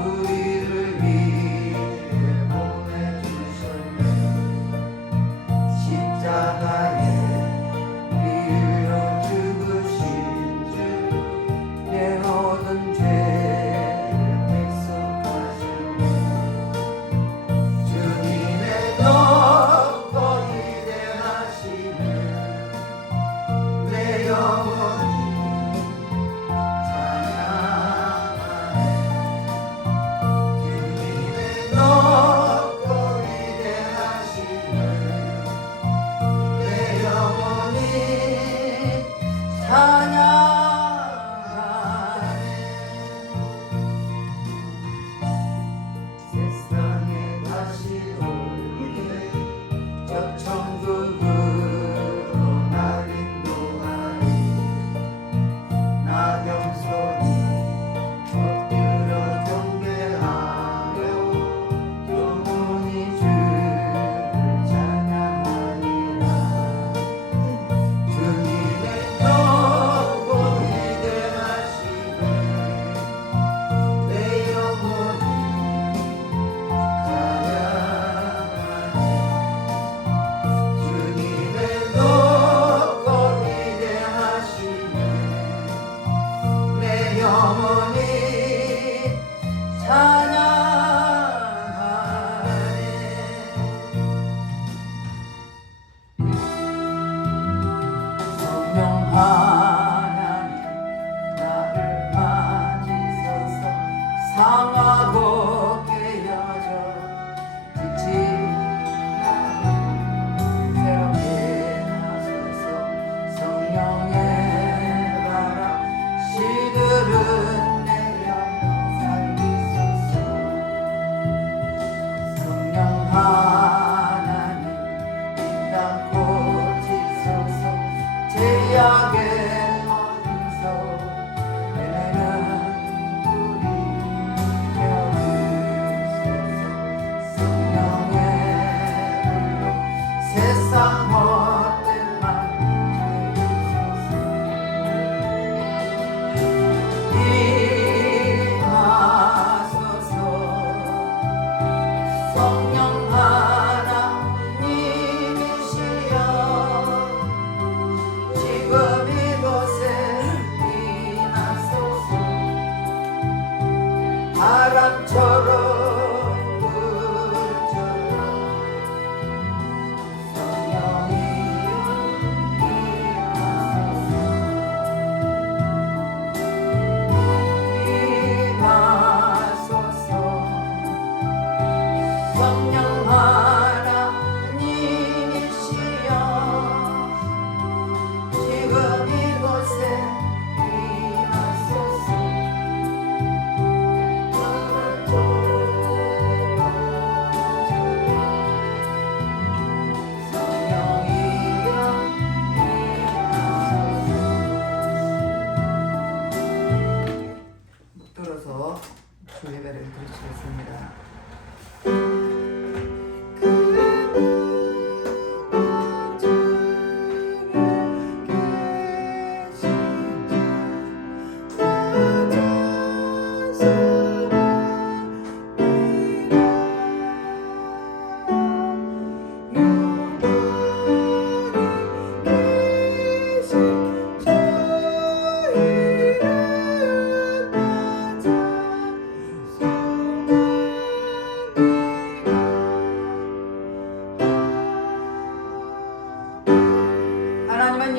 우리를 위해 보내주셨네.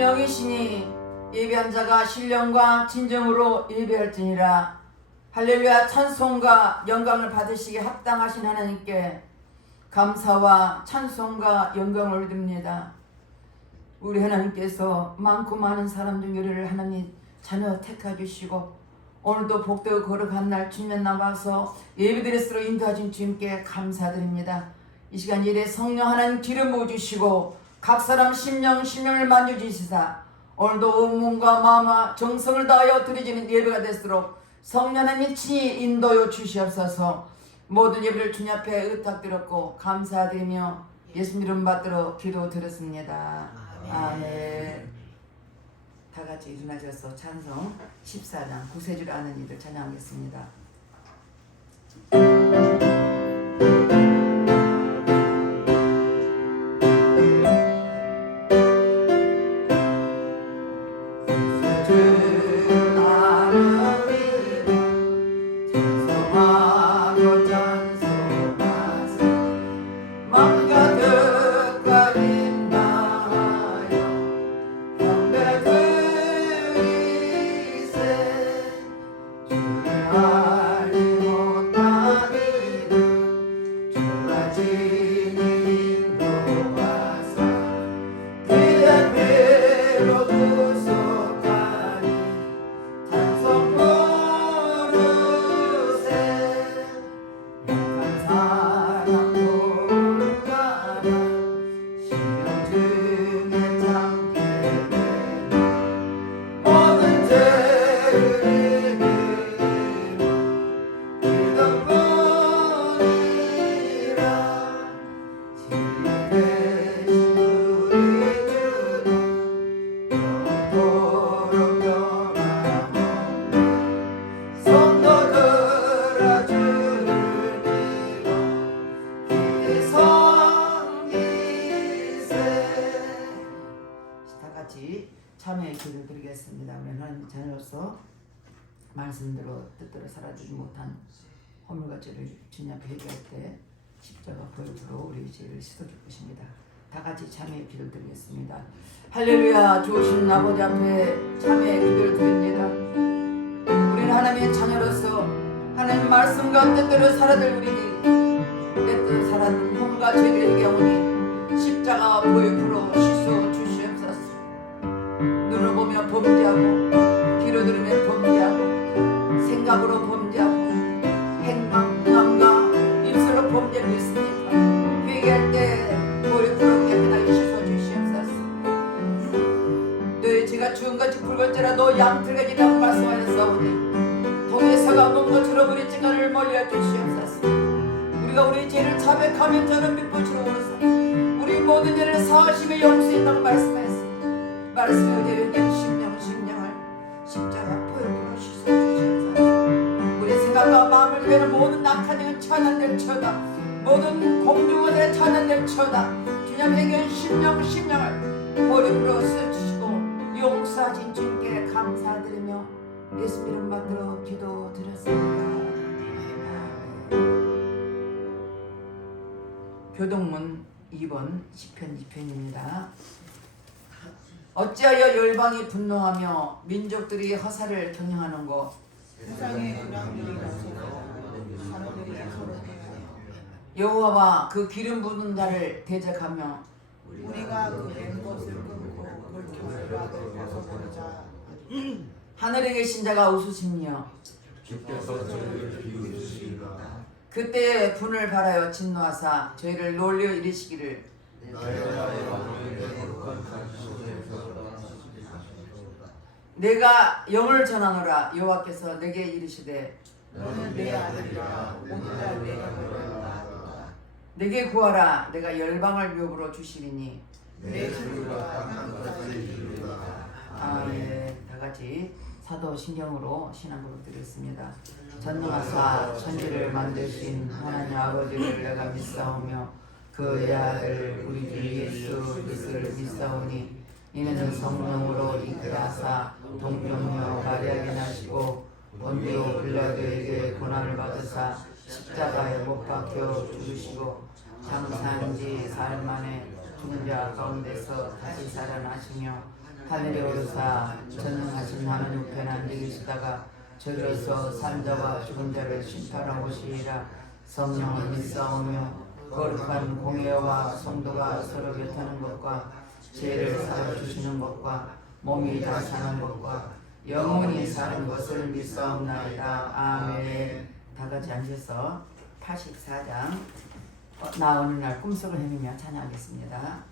영이시니 예배한 자가 신령과 진정으로 예배할지니라. 할렐루야. 찬송과 영광을 받으시기에 합당하신 하나님께 감사와 찬송과 영광을 올립니다. 우리 하나님께서 많고 많은 사람 중 우리를 하나님 자녀 택하 주시고 오늘도 복되고 거룩한 날 주님 나와서 예배드릴수록 인도하신 주님께 감사드립니다. 이 시간 예배 성령 하나님 기름 부어주시고 각 사람 심령을 만져주시사 오늘도 온 몸과 마음과 정성을 다하여 드리지는 예배가 될수록 성령 하나님 친히 인도여 주시옵소서. 모든 예배를 주님 앞에 의탁드렸고 감사드리며 예수님 이름 받들어 기도드렸습니다. 아멘. 다 같이 일어나셔서 찬송 14장 구세주를 아는 이들 찬양하겠습니다. 참여의 기도를 드리겠습니다. 우리 하나님 자녀로서 말씀대로 뜻대로 살아주지 못한 허물과 죄를 주님 앞에 회개할 때 십자가 보혈로 우리 죄를 씻어줄 것입니다. 다 같이 참여의 기도를 드리겠습니다. 할렐루야. 좋으신 아버지 앞에 참여의 기도를 드립니다. 우리는 하나님의 자녀로서 하나님 말씀과 뜻대로 살아들 우리들이 내 뜻 살아든 허물과 죄를 회개하오니 십자가 보혈로 씻어 주시옵소서. 눈을 보며 범죄하고 귀로 들으며 범죄하고 생각으로 범죄하고 행방, 마음과 입술로 범죄를 했습니까? 회개할 때 보혈로 깨끗하게 씻어주시옵소서. 너의 죄가 주은같이 붉을지라도 양털같이라고 말씀하셨사오니 동에서가 먼 것으로 우리 증거를 멀리해 주시옵소서. 우리가 우리 죄를 자백하면 저는 빛빛으로 오르사 우리 모든 죄를 사하심에 용서했다고 말씀하셨습니다. 말씀에 의대로 심령을 십자가 보혈로 씻어주시옵소서. 우리 생각과 마음을 위하는 모든 낙한 영은 천한될 처다 모든 공중원에 찾는 쳐다 주님 해결 심령을 보리로 쓰시고 용서하신 주님께 감사드리며 예수 이름 받들어 기도드렸습니다. 교동문 2번 시편 2편입니다. 어찌하여 열방이 분노하며 민족들이 허사를 경영하는고 세상의 음양들이 나서서 사람들이 서로 여호와와 그 기름 부은 자를 대적하며 우리가 그 된 것을 끊고 그 교회를 벗어버리자. 하늘에 계신 자가 웃으시며 주께서 저희를 비우시리라. 그때의 분을 바라여 진노하사 저희를 놀려 이르시기를 나의 왕에게 거룩한 산속에서 내가 영을 전하노라. 여호와께서 내게 이르시되 너는 내 아들이라. 오늘날 내가 너를 낳았다. 내게 구하라. 내가 열방을 묘부로 주시리니 내 주가 땅끝까지 이르리라. 아멘. 다같이 사도신경으로 신앙고백 드렸습니다. 전능하사 천지를 만드신 하나님 아버지를 내가 믿사오며 그의 아들 우리 주 예수 그리스도를 믿사오니 이는 성령으로 잉태하사 동정녀 마리아에게 나시고 본디오 빌라도에게 고난을 받으사 십자가에 못 박혀 죽으시고 장사한 지 사흘 만에 죽은 자 가운데서 다시 살아나시며 하늘에 오르사 전능하신 하나님 우편에 앉아 계시다가 저리로서 산 자와 죽은 자를 심판하고 오시리라. 성령을 믿사오며 거룩한 공예와 성도가 서로 곁하는 것과 죄를 사여 주시는 것과 몸이 다 사는 것과 영원히 사는 것을 믿사옵나이다. 아멘. 다 같이 앉아서 84장 나 어느 날 꿈속을 헤매며 찬양하겠습니다.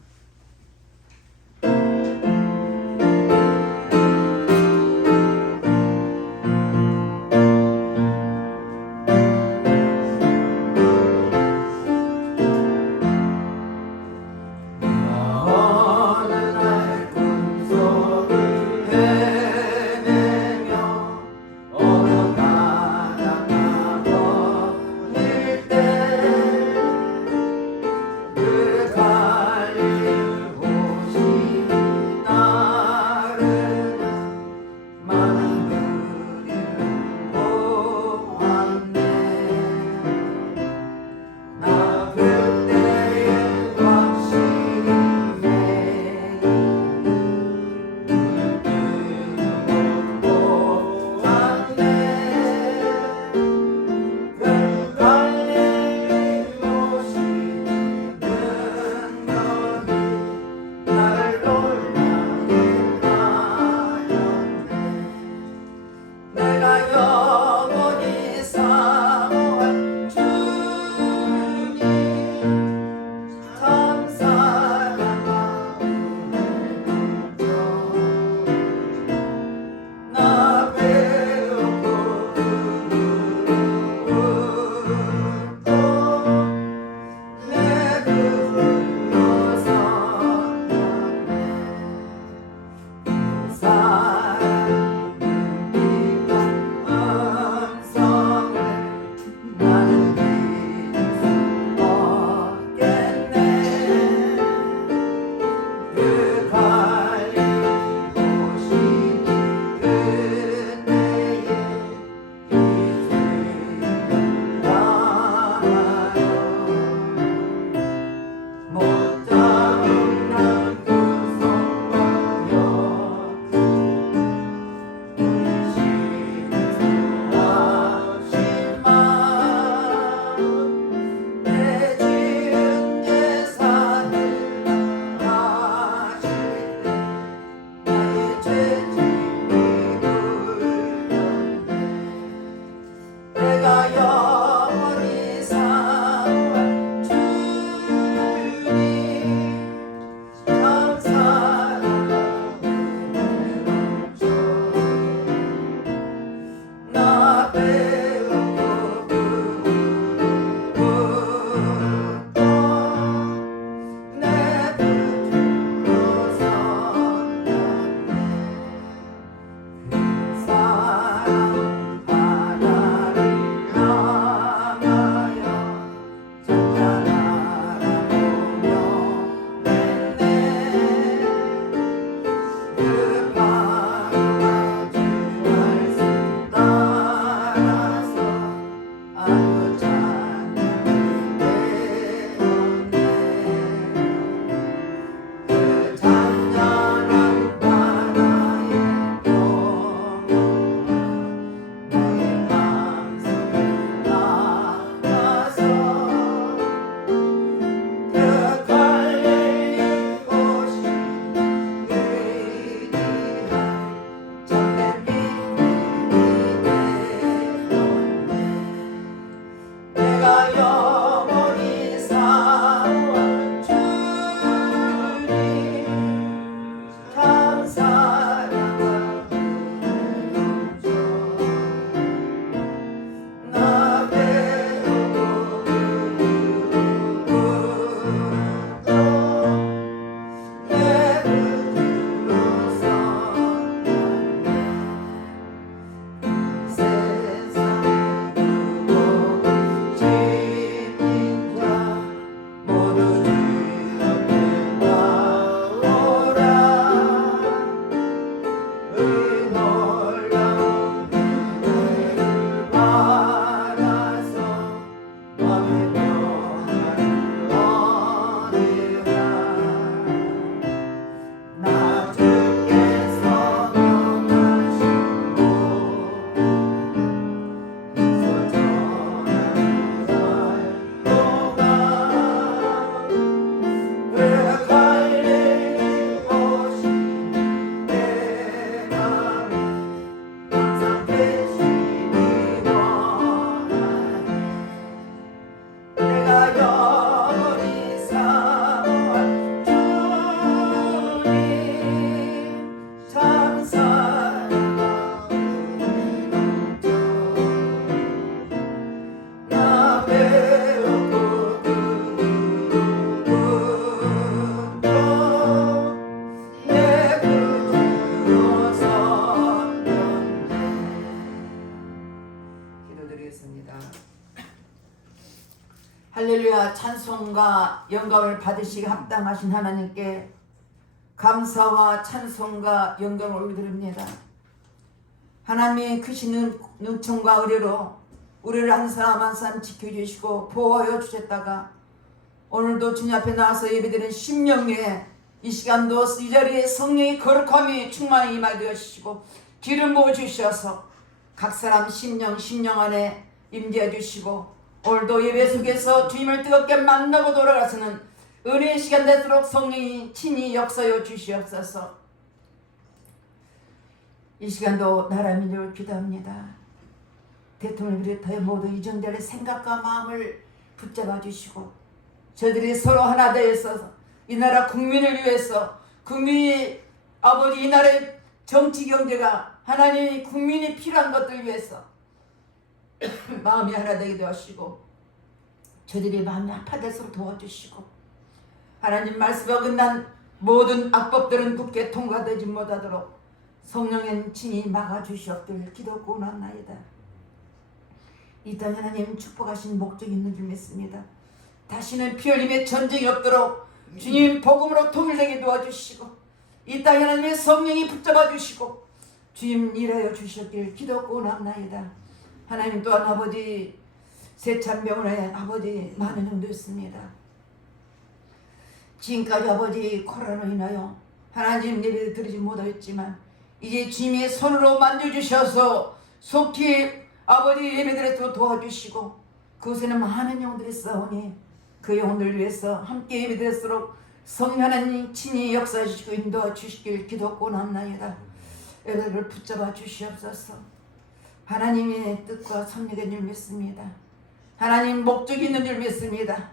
그 갈릴리 찬송과 영광을 받으시기 합당하신 하나님께 감사와 찬송과 영광을 올려드립니다. 하나님의 크신 능총과 의뢰로 우리를 한 사람 한 사람 지켜주시고 보호하여 주셨다가 오늘도 주님 앞에 나와서 예배드리는 심령에 이 시간도 이 자리에 성령의 거룩함이 충만히 임하여 주시고 기름 부어 주셔서 각 사람 심령 안에 임재해 주시고 오늘도 예배 속에서 주님을 뜨겁게 만나고 돌아가서는 은혜의 시간 되도록 성령이 친히 역사여 주시옵소서. 이 시간도 나라 민족을 기도합니다. 대통령을 비롯하여 모두 이정들의 생각과 마음을 붙잡아 주시고 저들이 서로 하나 되어서 이 나라 국민을 위해서 국민이 아버지 이 나라의 정치 경제가 하나님의 국민이 필요한 것들 위해서 마음이 하나 되게 하시고 저들이 마음이 아파될수록 도와주시고 하나님 말씀에 어긋난 모든 악법들은 굳게 통과되지 못하도록 성령의 친히 막아주시옵길 기도 구원합나이다. 이 땅 하나님 축복하신 목적이 있는 줄 믿습니다. 다시는 피 흘림의 전쟁이 없도록 주님 복음으로 통일되게 도와주시고 이 땅에 하나님의 성령이 붙잡아 주시고 주님 일하여 주셨길 기도 구원합나이다. 하나님 또한 아버지 세찬병원에 아버지 많은 정도였습니다. 지금까지 아버지 코로나로 인하여 하나님 예배를 드리지 못하였지만 이제 주님의 손으로 만져주셔서 속히 아버지 예배드리도록 도와주시고 그곳에는 많은 영들이 싸우니 그 영혼을 위해서 함께 예배드릴수록 성령 하나님 친히 역사해 주시고 인도해 주시길 기도 구원합나이다. 예배를 붙잡아 주시옵소서. 하나님의 뜻과 섭리가 줄 믿습니다. 하나님 목적이 있는 줄 믿습니다.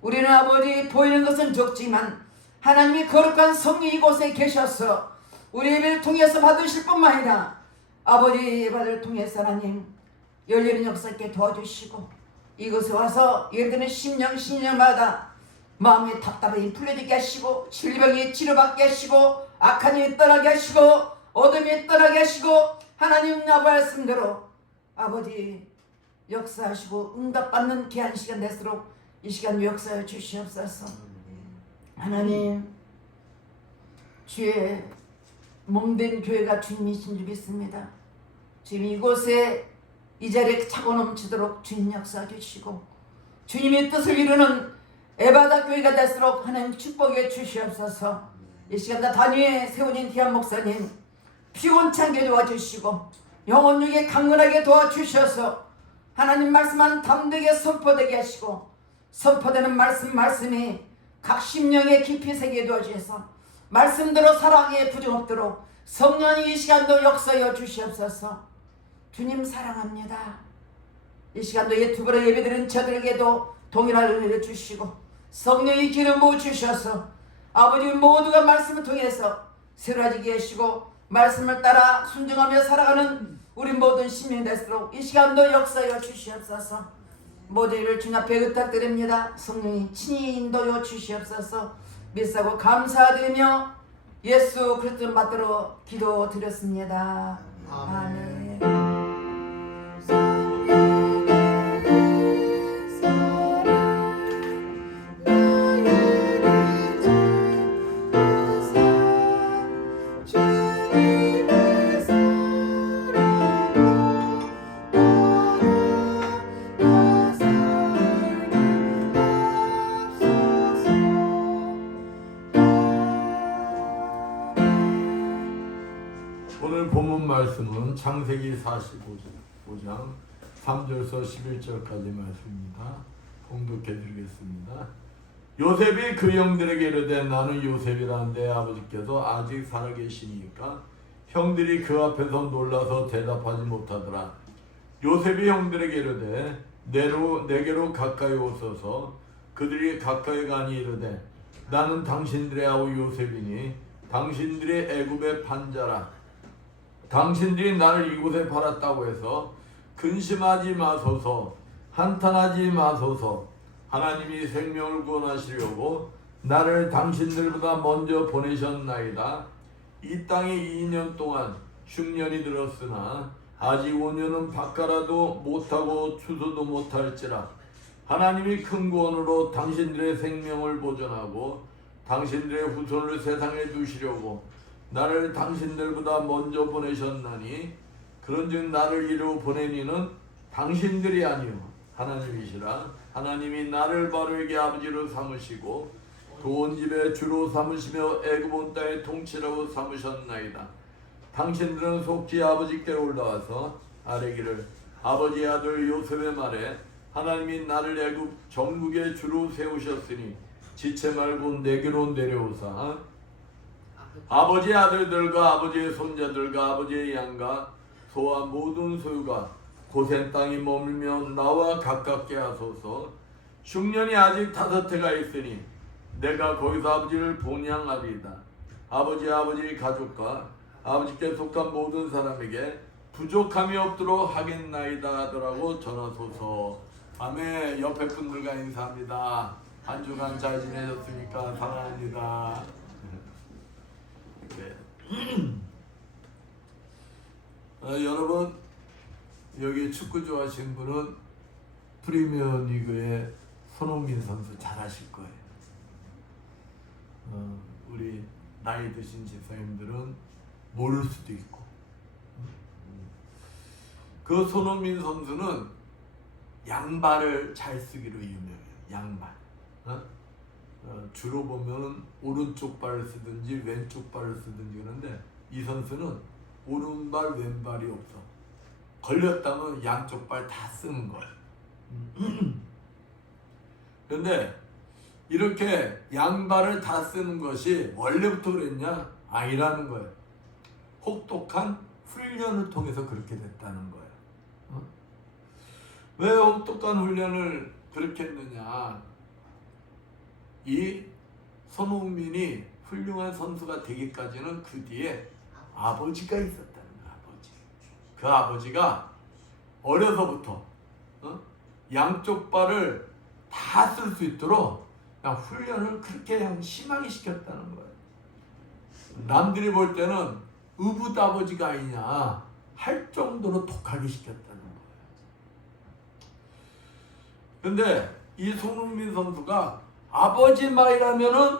우리는 아버지 보이는 것은 적지만 하나님이 거룩한 성령 이곳에 계셔서 우리 예배를 통해서 받으실 뿐만 아니라 아버지 예배를 통해서 하나님 열리는 역사께 도와주시고 이곳에 와서 예배드리는 심령마다 마음이 답답하게 풀려지게 하시고 질병이 치료받게 하시고 악한 일이 떠나게 하시고 어둠이 떠나게 하시고 하나님 아버지 말씀대로 아버지 역사하시고 응답받는 귀한 시간 될수록 이 시간 역사해 주시옵소서. 하나님 주의 몸된 교회가 주님이신 줄 믿습니다. 지금 이곳에 이 자리에 차고 넘치도록 주님 역사해 주시고 주님의 뜻을 이루는 에바다 교회가 될수록 하나님 축복해 주시옵소서. 이 시간 다 단위에 세우신 귀한 목사님 피곤찮게 도와주시고 영혼육에 강건하게 도와주셔서 하나님 말씀만 담대게 선포되게 하시고 선포되는 말씀이 각 심령에 깊이 새게 도와주셔서 말씀대로 살아가기에 부정 없도록 성령이 이 시간도 역사여 주시옵소서. 주님 사랑합니다. 이 시간도 유튜브로 예배드리는 저들에게도 동일한 은혜를 주시고 성령의 기름 부어 주셔서 아버지 모두가 말씀을 통해서 새로워지게 하시고 말씀을 따라 순종하며 살아가는 우리 모든 심령이 될수록 이 시간도 역사여 주시옵소서. 모든 일을 주님 앞에 부탁드립니다. 성령이 친히 인도여 주시옵소서. 믿사고 감사드리며 예수 그리스도 받들어 기도드렸습니다. 아멘. 오늘 본문 말씀은 창세기 45장 3절서 11절까지 말씀입니다. 봉독해 드리겠습니다. 요셉이 그 영들에게 이르되 나는 요셉이라 내 아버지께서 아직 살아계시니까 형들이 그 앞에서 놀라서 대답하지 못하더라. 요셉이 형들에게 이르되 내게로 가까이 오소서. 그들이 가까이 가니 이르되 나는 당신들의 아우 요셉이니 당신들이 애굽의 반자라. 당신들이 나를 이곳에 팔았다고 해서 근심하지 마소서. 한탄하지 마소서. 하나님이 생명을 구원하시려고 나를 당신들보다 먼저 보내셨나이다. 이 땅에 2년 동안 흉년이 들었으나 아직 5년은 바꿔라도 못하고 추수도 못할지라. 하나님이 큰 구원으로 당신들의 생명을 보존하고 당신들의 후손을 세상에 두시려고 나를 당신들보다 먼저 보내셨나니 그런즉 나를 이루 보내니는 당신들이 아니요 하나님이시라. 하나님이 나를 바로에게 아버지로 삼으시고 그 온 집에 주로 삼으시며 애굽 온 땅의 통치라고 삼으셨나이다. 당신들은 속지 아버지께 올라와서 아뢰기를 아버지의 아들 요셉의 말에 하나님이 나를 애굽 전국의 주로 세우셨으니 지체 말고 내게로 내려오사 아버지의 아들들과 아버지의 손자들과 아버지의 양과 소와 모든 소유가 고센 땅이 머물며 나와 가깝게 하소서. 흉년이 아직 5해가 있으니 내가 거기서 아버지를 본향하리이다. 아버지 가족과 아버지께 속한 모든 사람에게 부족함이 없도록 하겠나이다 하더라고 전하소서. 아멘. 옆에 분들과 인사합니다. 한 주간 잘 지내셨습니까? 사랑합니다. 네. 여러분 여기 축구 좋아하시는 분은 프리미어리그의 손흥민 선수 잘 아실 거예요. 우리 나이 드신 집사님들은 모를 수도 있고. 그 손흥민 선수는 양발을 잘 쓰기로 유명해요. 양발. 주로 보면 오른쪽 발을 쓰든지 왼쪽 발을 쓰든지 그런데 이 선수는 오른발 왼발이 없어. 걸렸다면 양쪽 발 다 쓰는 거예요. 그런데 이렇게 양발을 다 쓰는 것이 원래부터 그랬냐? 아니라는 거예요. 혹독한 훈련을 통해서 그렇게 됐다는 거예요. 왜 혹독한 훈련을 그렇게 했느냐? 이 손흥민이 훌륭한 선수가 되기까지는 그 뒤에 아버지가 있었다는 거예요. 아버지. 그 아버지가 어려서부터 양쪽 발을 다 쓸 수 있도록 그냥 훈련을 그렇게 그냥 심하게 시켰다는 거예요. 남들이 볼 때는 의붓아버지가 아니냐 할 정도로 독하게 시켰다는 거예요. 근데 이 손흥민 선수가 아버지 말이라면은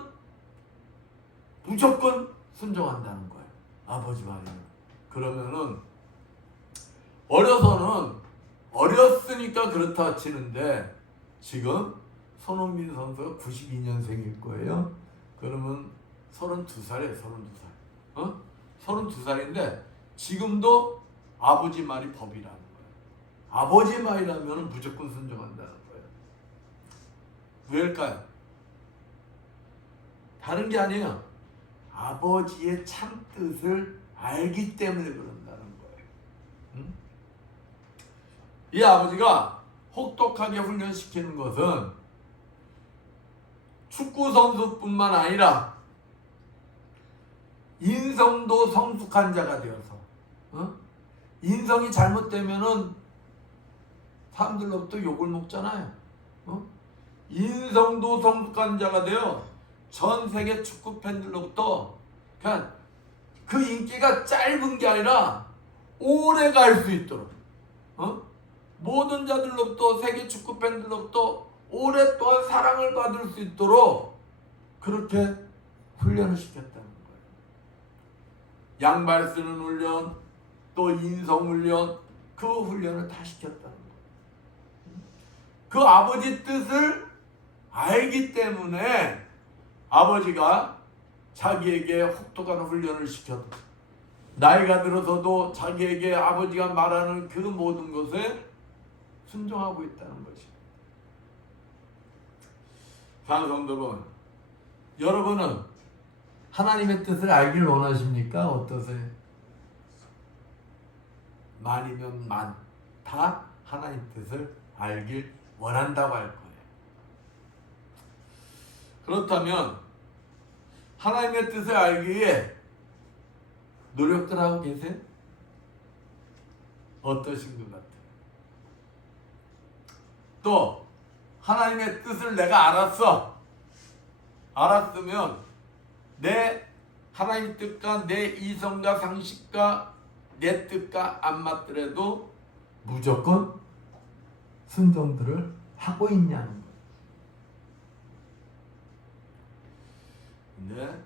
무조건 순종한다는 거예요. 아버지 말이면. 그러면은 어렸으니까 그렇다 치는데 지금 손흥민 선수가 92년생일 거예요. 그러면 32살이에요. 32살. 32살인데 지금도 아버지 말이 법이라는 거예요. 아버지 말이라면 무조건 순종한다는 거예요. 왜일까요? 다른 게 아니에요. 아버지의 참 뜻을 알기 때문에 그런다는 거예요. 이 아버지가 혹독하게 훈련시키는 것은 축구 선수뿐만 아니라 인성도 성숙한 자가 되어서 인성이 잘못되면은 사람들로부터 욕을 먹잖아요. 인성도 성숙한 자가 되어 전 세계 축구 팬들로부터 그냥 그 인기가 짧은 게 아니라 오래 갈 수 있도록 모든 자들로부터 세계 축구 팬들로부터 오랫동안 사랑을 받을 수 있도록 그렇게 훈련을 시켰다는 거예요. 양발 쓰는 훈련, 또 인성 훈련, 그 훈련을 다 시켰다는 거예요. 그 아버지 뜻을 알기 때문에 아버지가 자기에게 혹독한 훈련을 시켰다. 나이가 들어서도 자기에게 아버지가 말하는 그 모든 것에 순종하고 있다는 것입니다. 사랑하는 성도 여러분, 여러분은 하나님의 뜻을 알길 원하십니까? 어떠세요? 많이면 많다 하나님 뜻을 알길 원한다고 할 거예요. 그렇다면 하나님의 뜻을 알기 위해 노력들 하고 계세요? 어떠신 것 같아요? 또 하나님의 뜻을 내가 알았으면 내 하나님 뜻과 내 이성과 상식과 내 뜻과 안 맞더라도 무조건 순종들을 하고 있냐는 거예요. 근데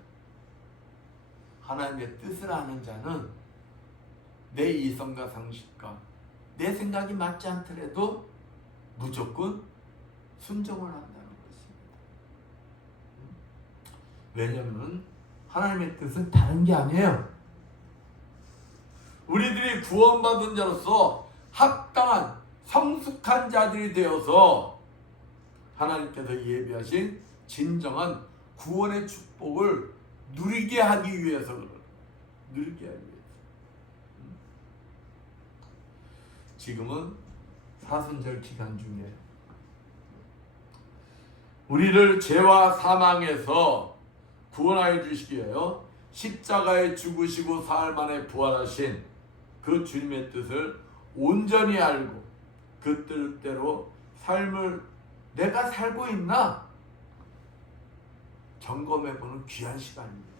하나님의 뜻을 아는 자는 내 이성과 상식과 내 생각이 맞지 않더라도 무조건 순종을 한다는 것입니다. 왜냐하면 하나님의 뜻은 다른 게 아니에요. 우리들이 구원받은 자로서 합당한 성숙한 자들이 되어서 하나님께서 예비하신 진정한 구원의 축복을 누리게 하기 위해서 그래요. 누리게 하기 위해서. 지금은 사순절 기간 중에 우리를 죄와 사망에서 구원하여 주시기 위하여 십자가에 죽으시고 사흘 만에 부활하신 그 주님의 뜻을 온전히 알고 그 뜻대로 삶을 내가 살고 있나 점검해보는 귀한 시간입니다.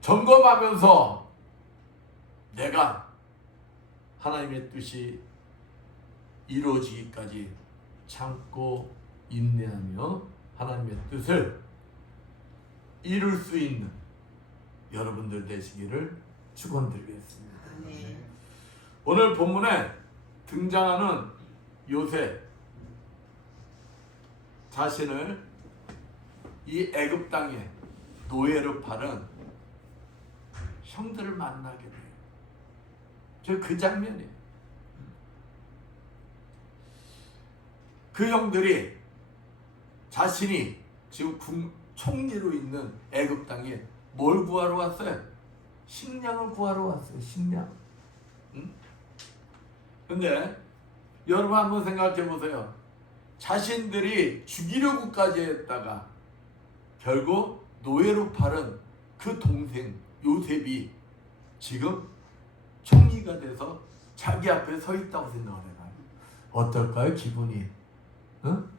점검하면서 내가 하나님의 뜻이 이루어지기까지 참고 인내하며 하나님의 뜻을 이룰 수 있는 여러분들 되시기를 축원드리겠습니다. 아멘. 오늘 본문에 등장하는 요셉 자신을 이 애굽 땅에 노예로 팔은 형들을 만나게 돼요. 저 그 장면이에요. 그 형들이 자신이 지금 총리로 있는 애굽 땅에 뭘 구하러 왔어요? 식량을 구하러 왔어요. 식량. 응? 근데 여러분 한번 생각해 보세요. 자신들이 죽이려고까지 했다가 결국 노예로 팔은 그 동생 요셉이 지금 총리가 돼서 자기 앞에 서 있다고 생각해요. 어떨까요? 기분이? 응?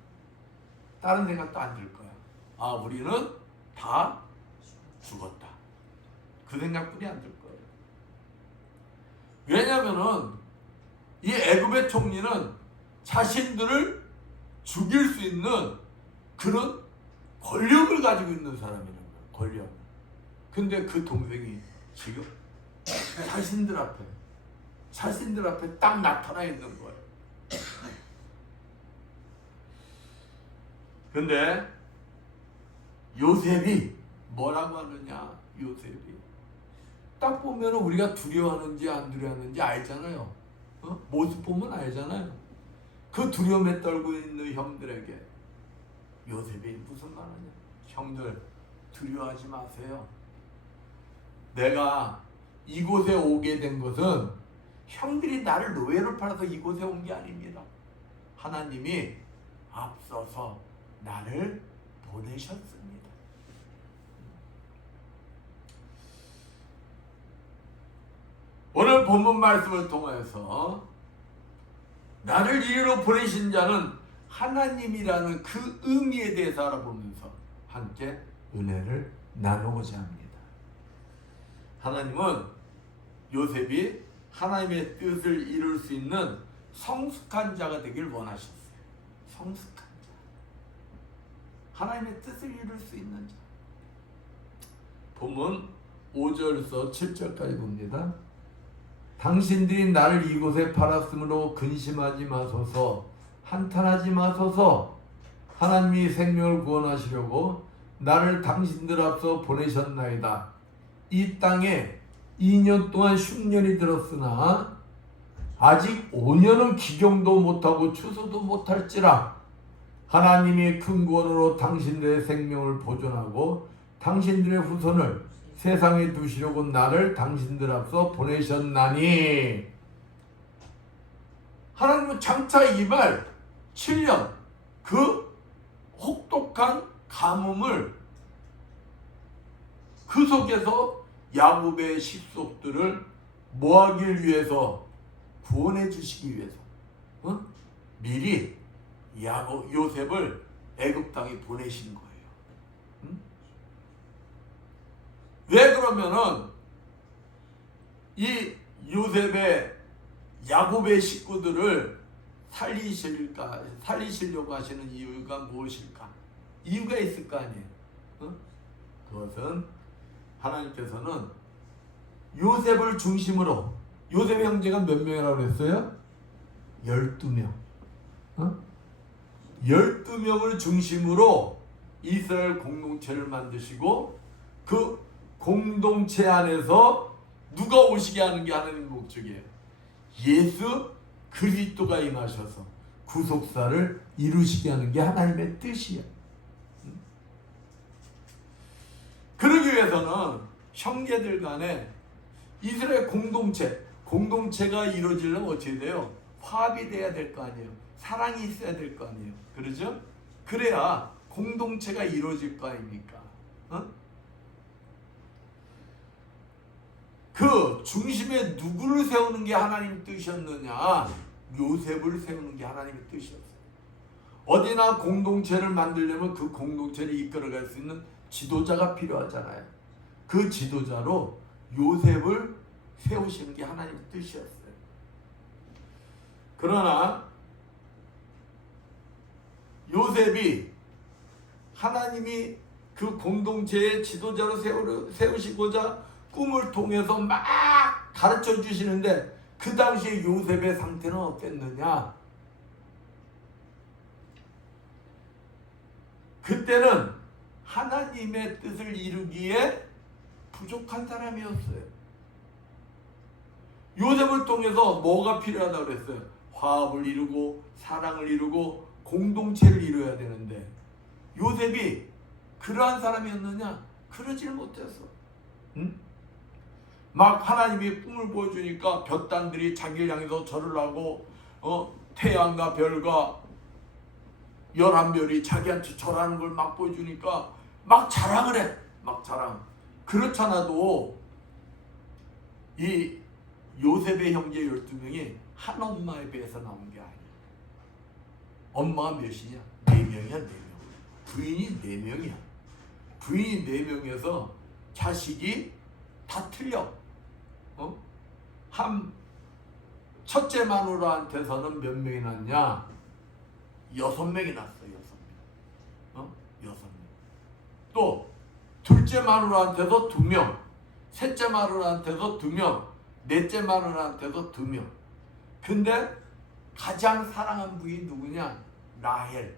다른 생각도 안 들 거야. 아, 우리는 다 죽었다. 그 생각뿐이 안 들 거예요. 왜냐면은 이 애굽의 총리는 자신들을 죽일 수 있는 그런 권력을 가지고 있는 사람이라는 거예요. 권력. 근데 그 동생이 지금 자신들 앞에 딱 나타나 있는 거예요. 근데 요셉이 뭐라고 하느냐? 요셉이 딱 보면 우리가 두려워하는지 안 두려워하는지 알잖아요. 모습 보면 알잖아요. 그 두려움에 떨고 있는 형들에게 요셉이 무슨 말하냐? 형들 두려워하지 마세요. 내가 이곳에 오게 된 것은 형들이 나를 노예로 팔아서 이곳에 온 게 아닙니다. 하나님이 앞서서 나를 보내셨습니다. 오늘 본문 말씀을 통해서 나를 이리로 보내신 자는 하나님이라는 그 의미에 대해서 알아보면서 함께 은혜를 나누고자 합니다. 하나님은 요셉이 하나님의 뜻을 이룰 수 있는 성숙한 자가 되길 원하셨어요. 성숙한 자. 하나님의 뜻을 이룰 수 있는 자. 본문 5절에서 7절까지 봅니다. 당신들이 나를 이곳에 팔았으므로 근심하지 마소서, 한탄하지 마소서. 하나님이 생명을 구원하시려고 나를 당신들 앞서 보내셨나이다. 이 땅에 2년 동안 흉년이 들었으나 아직 5년은 기경도 못하고 추수도 못할지라. 하나님이 큰 구원으로 당신들의 생명을 보존하고 당신들의 후손을 세상에 두시려고 나를 당신들 앞서 보내셨나니. 하나님은 장차 이말 7년 그 혹독한 가뭄을 그 속에서 야곱의 식속들을 모하기 위해서 구원해 주시기 위해서 미리 요셉을 애굽 땅에 보내신 거예요. 왜 그러면은 이 요셉의 야곱의 식구들을 살리시려고 하시는 이유가 무엇일까? 이유가 있을 거 아니에요. 어? 그것은 하나님께서는 요셉을 중심으로, 요셉의 형제가 몇 명이라고 그랬어요? 12명. 12명을 중심으로 이스라엘 공동체를 만드시고 그 공동체 안에서 누가 오시게 하는 게 하나님의 목적이에요. 예수 그리스도가 임하셔서 구속사를 이루시게 하는 게 하나님의 뜻이에요. 그러기 위해서는 형제들 간에 이스라엘 공동체가 이루어지려면 어떻게 돼요? 화합이 돼야 될 거 아니에요. 사랑이 있어야 될 거 아니에요. 그러죠? 그래야 공동체가 이루어질 거 아닙니까? 그 중심에 누구를 세우는 게 하나님의 뜻이었느냐? 요셉을 세우는 게 하나님의 뜻이었어요. 어디나 공동체를 만들려면 그 공동체를 이끌어갈 수 있는 지도자가 필요하잖아요. 그 지도자로 요셉을 세우시는 게 하나님의 뜻이었어요. 그러나 요셉이 하나님이 그 공동체의 지도자로 세우시고자 꿈을 통해서 막 가르쳐 주시는데 그 당시에 요셉의 상태는 어땠느냐? 그때는 하나님의 뜻을 이루기에 부족한 사람이었어요. 요셉을 통해서 뭐가 필요하다고 그랬어요? 화합을 이루고 사랑을 이루고 공동체를 이루어야 되는데 요셉이 그러한 사람이었느냐? 그러질 못했어. 응? 막 하나님이 꿈을 보여주니까 볕단들이 자기를 향해서 절을 하고 태양과 별과 11별이 자기한테 절하는 걸 막 보여주니까 막 자랑을 해. 막 자랑. 그렇잖아도 이 요셉의 형제 12명이 한 엄마에 비해서 나온 게 아니야. 엄마가 몇이냐? 4명이야, 4명. 부인이 4명이야. 부인이 4명에서 자식이 다 틀려. 첫째 마누라한테서는 몇 명이 났냐? 6명이 났어. 6명. 6명. 또 둘째 마누라한테서 2명, 셋째 마누라한테서 2명, 넷째 마누라한테서 2명. 근데 가장 사랑한 부인이 누구냐? 라헬.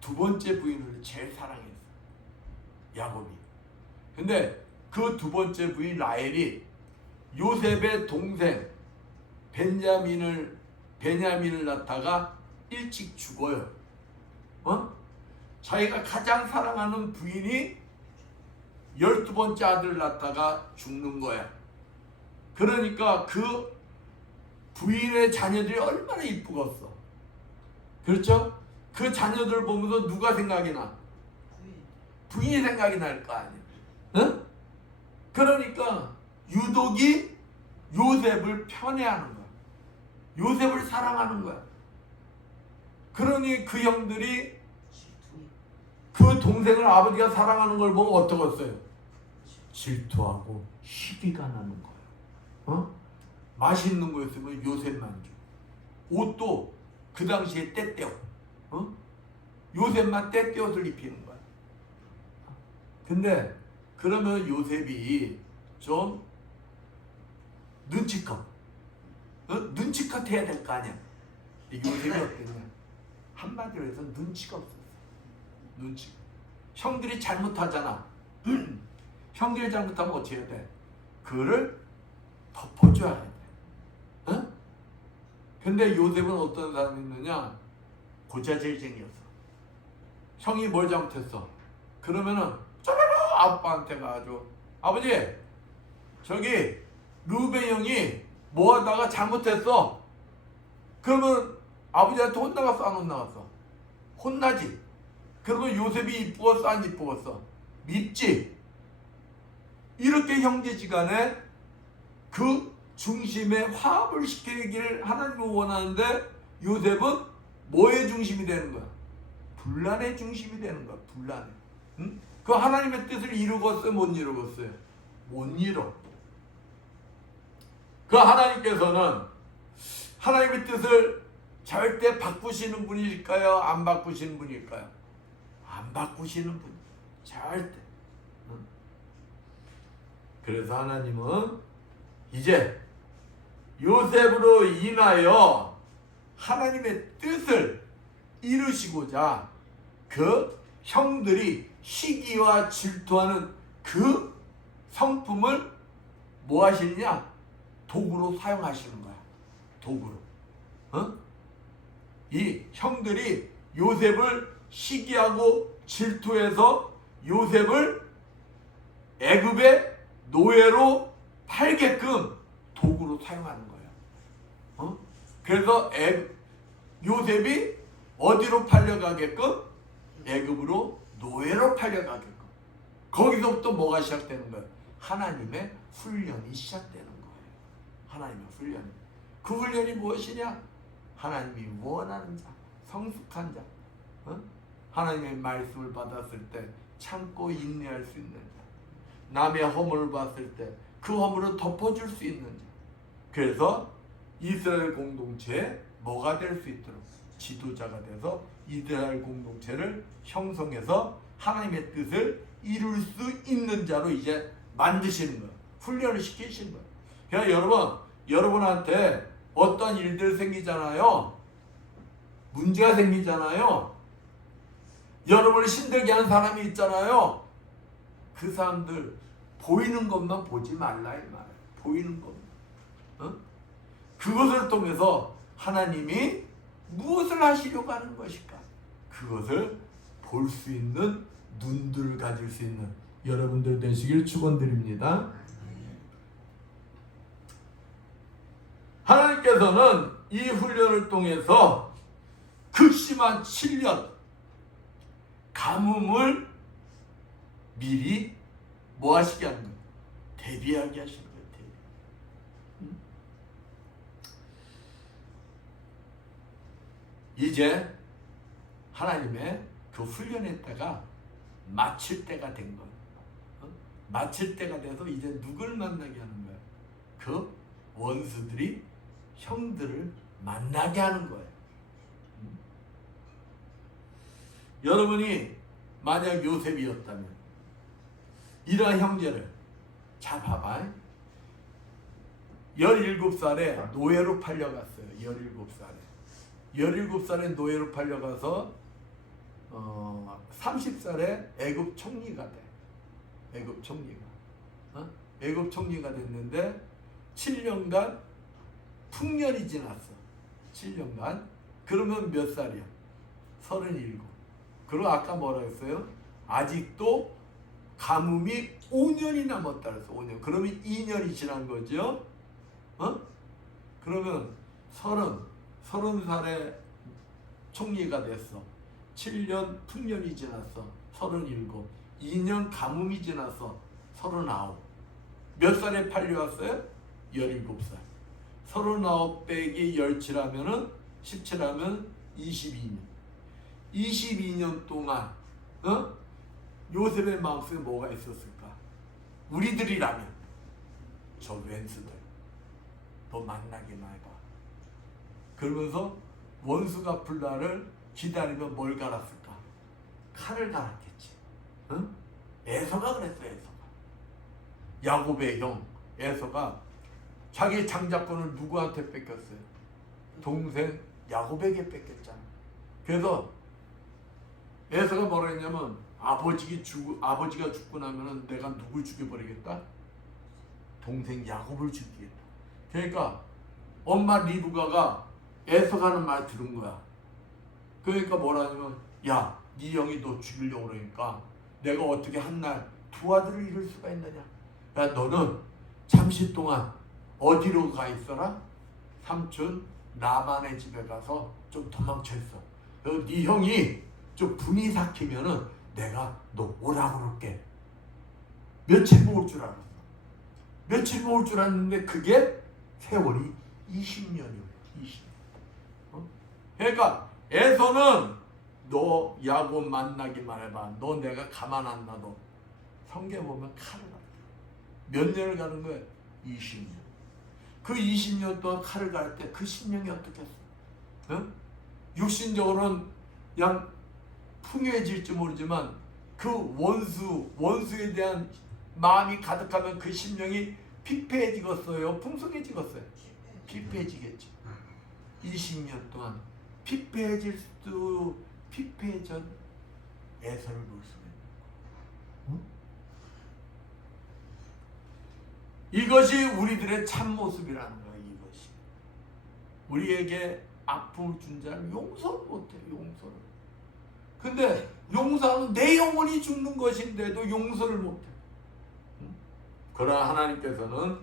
두 번째 부인을 제일 사랑했어. 야곱이. 근데 그 두 번째 부인 라헬이 요셉의 동생 베냐민을 낳다가 일찍 죽어요. 자기가 가장 사랑하는 부인이 12번째 아들을 낳다가 죽는 거야. 그러니까 그 부인의 자녀들이 얼마나 이쁘겠어. 그렇죠? 그 자녀들 보면서 누가 생각이 나? 부인이 생각이 날 거 아니야. 응? 그러니까 유독이 요셉을 편애하는 거야. 요셉을 사랑하는 거야. 그러니 그 형들이 그 동생을 아버지가 사랑하는 걸 보고 어떠겠어요? 질투하고 시기가 나는 거야. 맛있는 거였으면 요셉만 줘. 옷도 그 당시에 떼떼어. 요셉만 떼떼옷을 입히는 거야. 근데 그러면 요셉이 좀 눈치껏 해야 될 거 아니야. 요셉이 어땠냐? 한마디로 해서 눈치가 없었어. 눈치. 형들이 잘못하잖아. 형들이 잘못하면 어떻게 해야 돼? 그거를 덮어줘야 돼. 근데 요셉은 어떤 사람이었느냐? 고자질쟁이였어. 형이 뭘 잘못했어? 그러면은 쪼르르 아빠한테 가가지고 아버지 저기 루벤 형이 뭐 하다가 잘못했어. 그러면 아버지한테 혼나갔어 안 혼나갔어? 혼나지. 그러면 요셉이 이쁘겠어 안 이쁘겠어? 밉지. 이렇게 형제지간에 그 중심에 화합을 시키기를 하나님은 원하는데 요셉은 뭐의 중심이 되는 거야? 분란의 중심이 되는 거야. 분란의. 응? 그 하나님의 뜻을 이루겠어요? 못 이루겠어요? 못 이뤄. 그 하나님께서는 하나님의 뜻을 절대 바꾸시는 분일까요? 안 바꾸시는 분일까요? 안 바꾸시는 분. 절대. 응? 그래서 하나님은 이제 요셉으로 인하여 하나님의 뜻을 이루시고자 그 형들이 시기와 질투하는 그 성품을 뭐 하시느냐? 도구로 사용하시는 거야. 도구로. 이 형들이 요셉을 시기하고 질투해서 요셉을 애굽의 노예로 팔게끔 도구로 사용하는 거예요. 그래서 요셉이 어디로 팔려가게끔? 애굽으로 노예로 팔려가게끔. 거기서부터 뭐가 시작되는 거예요? 하나님의 훈련이 시작되는 거예요. 하나님의 훈련이. 그 훈련이 무엇이냐? 하나님이 원하는 자, 성숙한 자, 하나님의 말씀을 받았을 때 참고 인내할 수 있는 자, 남의 허물을 봤을 때 그 허물을 덮어줄 수 있는 자. 그래서 이스라엘 공동체에 뭐가 될 수 있도록 지도자가 돼서 이스라엘 공동체를 형성해서 하나님의 뜻을 이룰 수 있는 자로 이제 만드시는 거예요. 훈련을 시키시는 거예요. 그러니까 여러분한테 어떤 일들 생기잖아요. 문제가 생기잖아요. 여러분을 힘들게 하는 사람이 있잖아요. 그 사람들 보이는 것만 보지 말라 이 말이에요. 보이는 것만. 그것을 통해서 하나님이 무엇을 하시려고 하는 것일까? 그것을 볼 수 있는 눈들을 가질 수 있는 여러분들 되시길 축원드립니다. 하나님께서는 이 훈련을 통해서 극심한 7년 가뭄을 미리 뭐 하시게 하는 거예요? 대비하게 하시는 거예요. 이제 하나님의 그 훈련의 때가 마칠 때가 된 거예요. 마칠 때가 돼서 이제 누굴 만나게 하는 거예요? 그 원수들이 형들을 만나게 하는 거예요. 여러분이 만약 요셉이었다면 이러한 형제를 잡아봐. 17살에 노예로 팔려갔어요. 17살에 노예로 팔려가서 30살에 애굽 총리가 돼. 애굽 총리가 됐는데 7년간 풍년이 지났어. 7년간. 그러면 몇 살이야? 37. 그리고 아까 뭐라 했어요? 아직도 가뭄이 5년이 남았다 그랬어. 5년. 그러면 2년이 지난 거죠. 그러면 30살에 총리가 됐어. 7년 풍년이 지났어. 37. 2년 가뭄이 지났어. 39. 몇 살에 팔려왔어요? 17살. 39 빼기 17하면은 17하면 22년. 22년 동안 요셉의 마음속에 뭐가 있었을까? 우리들이라면 저 왼수들 너 만나기만 해봐. 그러면서 원수가 풀 날을 기다리면 뭘 갈았을까? 칼을 갈았겠지. 에서가 그랬어. 야곱의 형 에서가 자기 장자권을 누구한테 뺏겼어요? 동생 야곱에게 뺏겼잖아. 그래서 에서가 뭐라 했냐면 아버지가 죽고 나면은 내가 누굴 죽여버리겠다? 동생 야곱을 죽이겠다. 그러니까 엄마 리브가가 에서가 하는 말 들은 거야. 그러니까 뭐라 하냐면 야, 네 형이 너 죽이려고 그러니까 내가 어떻게 한 날 두 아들을 잃을 수가 있느냐. 야, 너는 잠시 동안 어디로 가 있어라? 삼촌 라반의 집에 가서 좀 도망쳐 있어. 그래서 네 형이 좀 분이 삭히면은 내가 너 오라고 그럴게. 며칠 먹을 줄 알았어. 며칠 먹을 줄 알았는데 그게 세월이 20년이에요. 20년. 그러니까 에서는 너 야곱 만나기만 해봐. 너 내가 가만 안 놔둬. 성경 보면 칼을 몇 년을 가는 거예요? 20년. 그 20년 동안 칼을 갈 때 그 심령이 어떻겠어? 응? 육신적으로는 그냥 풍요해질지 모르지만 그 원수에 대한 마음이 가득하면 그 심령이 피폐해지겠어요? 풍성해지겠어요? 피폐해지겠죠. 20년 동안 피폐해질 수도 피폐해져 애서를 놓을 수가 있는 거. 이것이 우리들의 참모습이라는 거예요. 이것이 우리에게 아픔을 준 자를 용서를 못해요. 용서를. 근데 용서하면 내 영혼이 죽는 것인데도 용서를 못해. 그러나 하나님께서는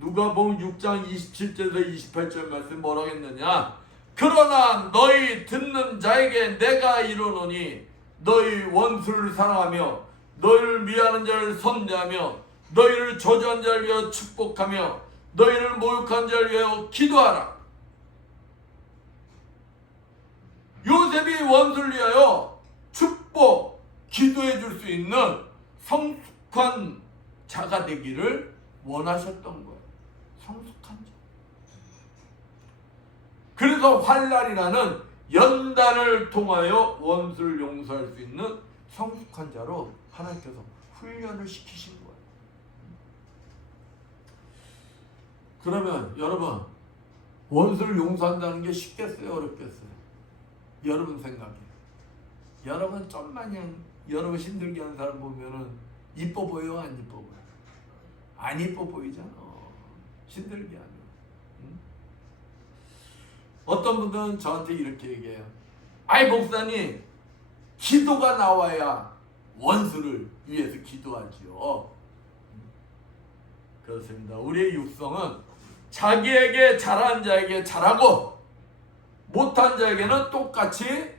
누가복음 6장 27절에서 28절 말씀 뭐라고 했느냐? 그러나 너희 듣는 자에게 내가 이르노니 너희 원수를 사랑하며 너희를 미워하는 자를 선대하며 너희를 저주한 자를 위하여 축복하며 너희를 모욕한 자를 위하여 기도하라. 요셉이 원수를 위하여 축복, 기도해 줄 수 있는 성숙한 자가 되기를 원하셨던 거예요. 성숙한 자. 그래서 환난이라는 연단을 통하여 원수를 용서할 수 있는 성숙한 자로 하나님께서 훈련을 시키신 거예요. 그러면 여러분, 원수를 용서한다는 게 쉽겠어요? 어렵겠어요? 여러분 생각에. 여러분 좀마냥 여러분 힘들게 하는 사람 보면은 이뻐 보여? 안 이뻐 보여? 안 이뻐 보이잖아. 힘들게 하면. 응? 어떤 분들은 저한테 이렇게 얘기해요. 아이 목사님, 기도가 나와야 원수를 위해서 기도하지요. 그렇습니다. 우리의 육성은 자기에게 잘한 자에게 잘하고 못한 자에게는 똑같이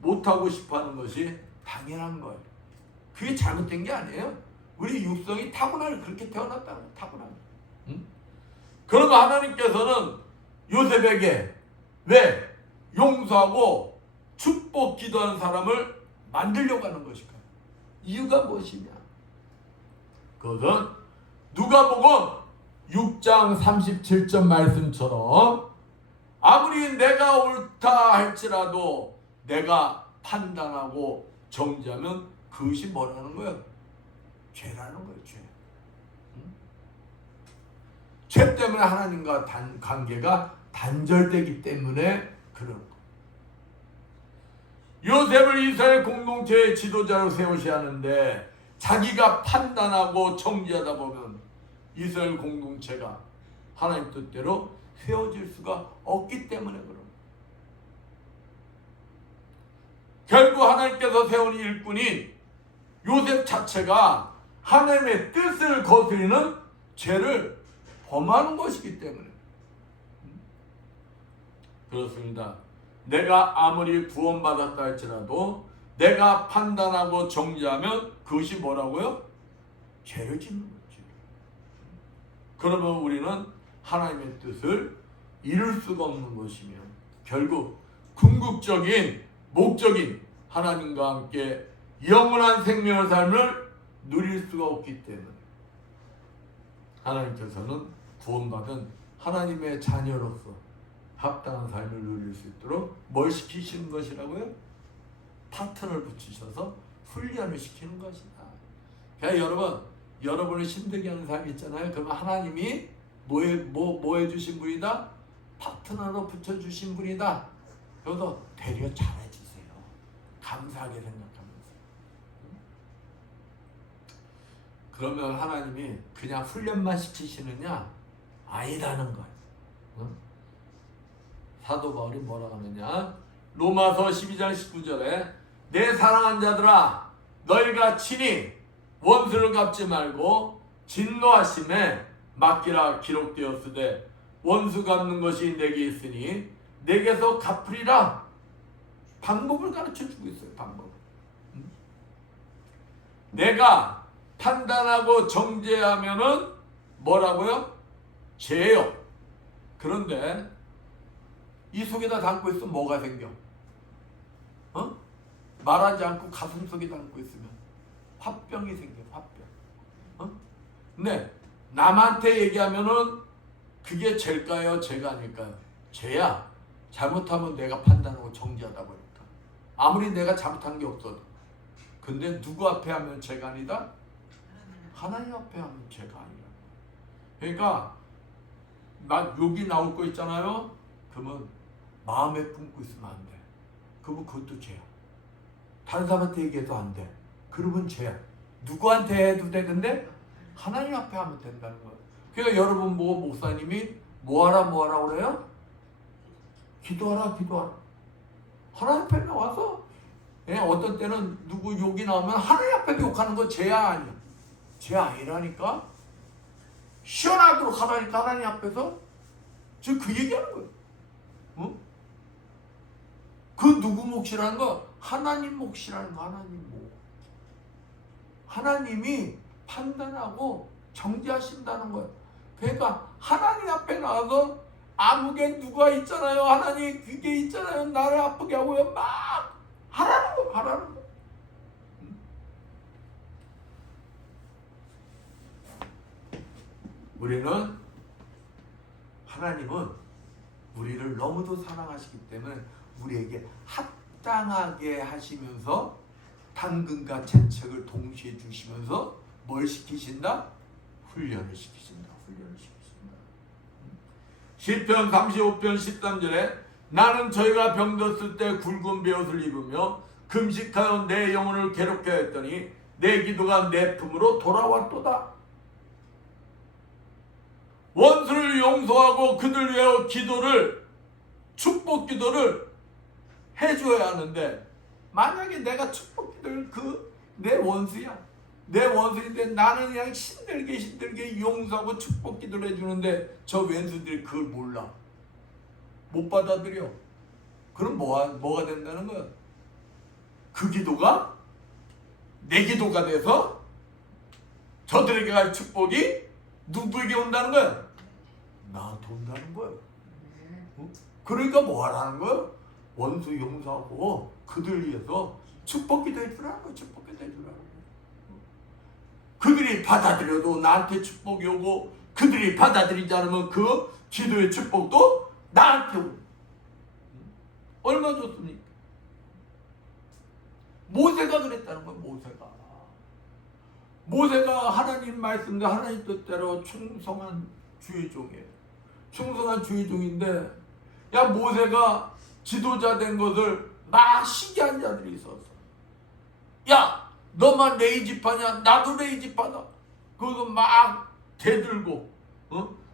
못하고 싶어하는 것이 당연한 거예요. 그게 잘못된 게 아니에요. 우리 육성이 타고나는, 그렇게 태어났다는 거예요. 타고나는. 응? 그러면 하나님께서는 요셉에게 왜 용서하고 축복 기도하는 사람을 만들려고 하는 것일까요? 이유가 무엇이냐? 그것은 누가복음 6장 37절 말씀처럼 아무리 내가 옳다 할지라도 내가 판단하고 정죄하면 그것이 뭐라는 거예요? 죄라는 거예요. 죄. 응? 죄 때문에 하나님과 관계가 단절되기 때문에 그런 거. 요셉을 이스라엘 공동체의 지도자로 세우셔야 하는데 자기가 판단하고 정죄하다 보면 이스라엘 공동체가 하나님 뜻대로 세워질 수가 없기 때문에 그런 거예요. 결국 하나님께서 세운 일꾼인 요셉 자체가 하나님의 뜻을 거스리는 죄를 범하는 것이기 때문에 그렇습니다. 내가 아무리 구원받았다 할지라도 내가 판단하고 정죄하면 그것이 뭐라고요? 죄를 짓는 거죠. 그러면 우리는 하나님의 뜻을 이룰 수가 없는 것이며 결국 궁극적인 목적인 하나님과 함께 영원한 생명의 삶을 누릴 수가 없기 때문에 하나님께서는 구원받은 하나님의 자녀로서 합당한 삶을 누릴 수 있도록 뭘 시키시는 것이라고요? 파트너를 붙이셔서 훈련을 시키는 것이다. 그러니까 여러분, 여러분을 힘들게 하는 사람이 있잖아요. 그러면 하나님이 뭐 해주신 분이다? 파트너로 붙여주신 분이다. 그래서 되려 잘해주세요. 감사하게 생각하면서. 그러면 하나님이 그냥 훈련만 시키시느냐? 아니라는 거예요. 응? 사도 바울이 뭐라고 하느냐? 로마서 12장 19절에 내 사랑한 자들아 너희가 친히 원수를 갚지 말고 진노하심에 맡기라 기록되었으되 원수 갚는 것이 내게 있으니 내게서 갚으리라. 방법을 가르쳐주고 있어요. 방법. 내가 판단하고 정죄하면은 뭐라고요? 죄요. 그런데 이 속에다 담고 있으면 뭐가 생겨? 말하지 않고 가슴 속에 담고 있으면 화병이 생겨. 화병. 근데 남한테 얘기하면은 그게 죄일까요? 죄가 아닐까요? 죄야. 잘못하면 내가 판단하고 정죄하다 보니까. 아무리 내가 잘못한 게 없어도. 근데 누구 앞에 하면 죄가 아니다? 하나님 앞에 하면 죄가 아니야. 그러니까 막 욕이 나올 거 있잖아요. 그러면 마음에 품고 있으면 안 돼. 그러면 그것도 죄야. 다른 사람한테 얘기해도 안 돼. 그러면 죄야. 누구한테 해도 돼. 근데 하나님 앞에 하면 된다는 거야. 그러니까 여러분 뭐 목사님이 뭐하라 그래요? 기도하라. 하나님 앞에 나와서 어떤 때는 누구 욕이 나오면 하나님 앞에 욕하는 거 죄야 아니야? 죄 아니라니까? 시원하도록 하라니까 하나님 앞에서 지금 그 얘기하는 거예요. 어? 그 누구 몫이라는 거? 하나님 몫이라는 거. 하나님 몫. 하나님이 판단하고 정죄하신다는 거예요. 그러니까 하나님 앞에 나와서 아무개 누가 있잖아요. 하나님 그게 있잖아요. 나를 아프게 하고요. 막 하라는 거. 하나님은 우리를 너무도 사랑하시기 때문에 우리에게 합당하게 하시면서 당근과 채찍을 동시에 주시면서 뭘 시키신다? 훈련을 시키신다. 시편 35편 13절에 나는 저희가 병들었을 때 굵은 베옷을 입으며 금식하여 내 영혼을 괴롭게 했더니 내 기도가 내 품으로 돌아왔도다. 원수를 용서하고 그들 위하여 기도를, 축복 기도를 해줘야 하는데, 만약에 내가 축복 기도를 내 원수야. 내 원수인데 나는 그냥 힘들게 용서하고 축복 기도를 해주는데 저 왼수들이 그걸 몰라. 못 받아들여. 그럼 뭐가 된다는 거야? 그 기도가 내 기도가 돼서 저들에게 갈 축복이 누구에게 온다는 거야? 나한테 온다는 거야. 그러니까 뭐 하라는 거야? 원수 용서하고 그들 위해서 축복 기도 해주라는 거야. 축복 기도 해주라는 거야. 그들이 받아들여도 나한테 축복이 오고 그들이 받아들이지 않으면 그 기도의 축복도 나한테 오고. 얼마 좋습니까? 모세가 그랬다는 거야. 모세가 하나님 말씀대 하나님 뜻대로 충성한 주의 종이에요. 충성한 주의 종인데 모세가 지도자 된 것을 막 시기한 자들이 있었어. 야 너만 레이지파냐? 나도 레이지파다. 그거 막 대들고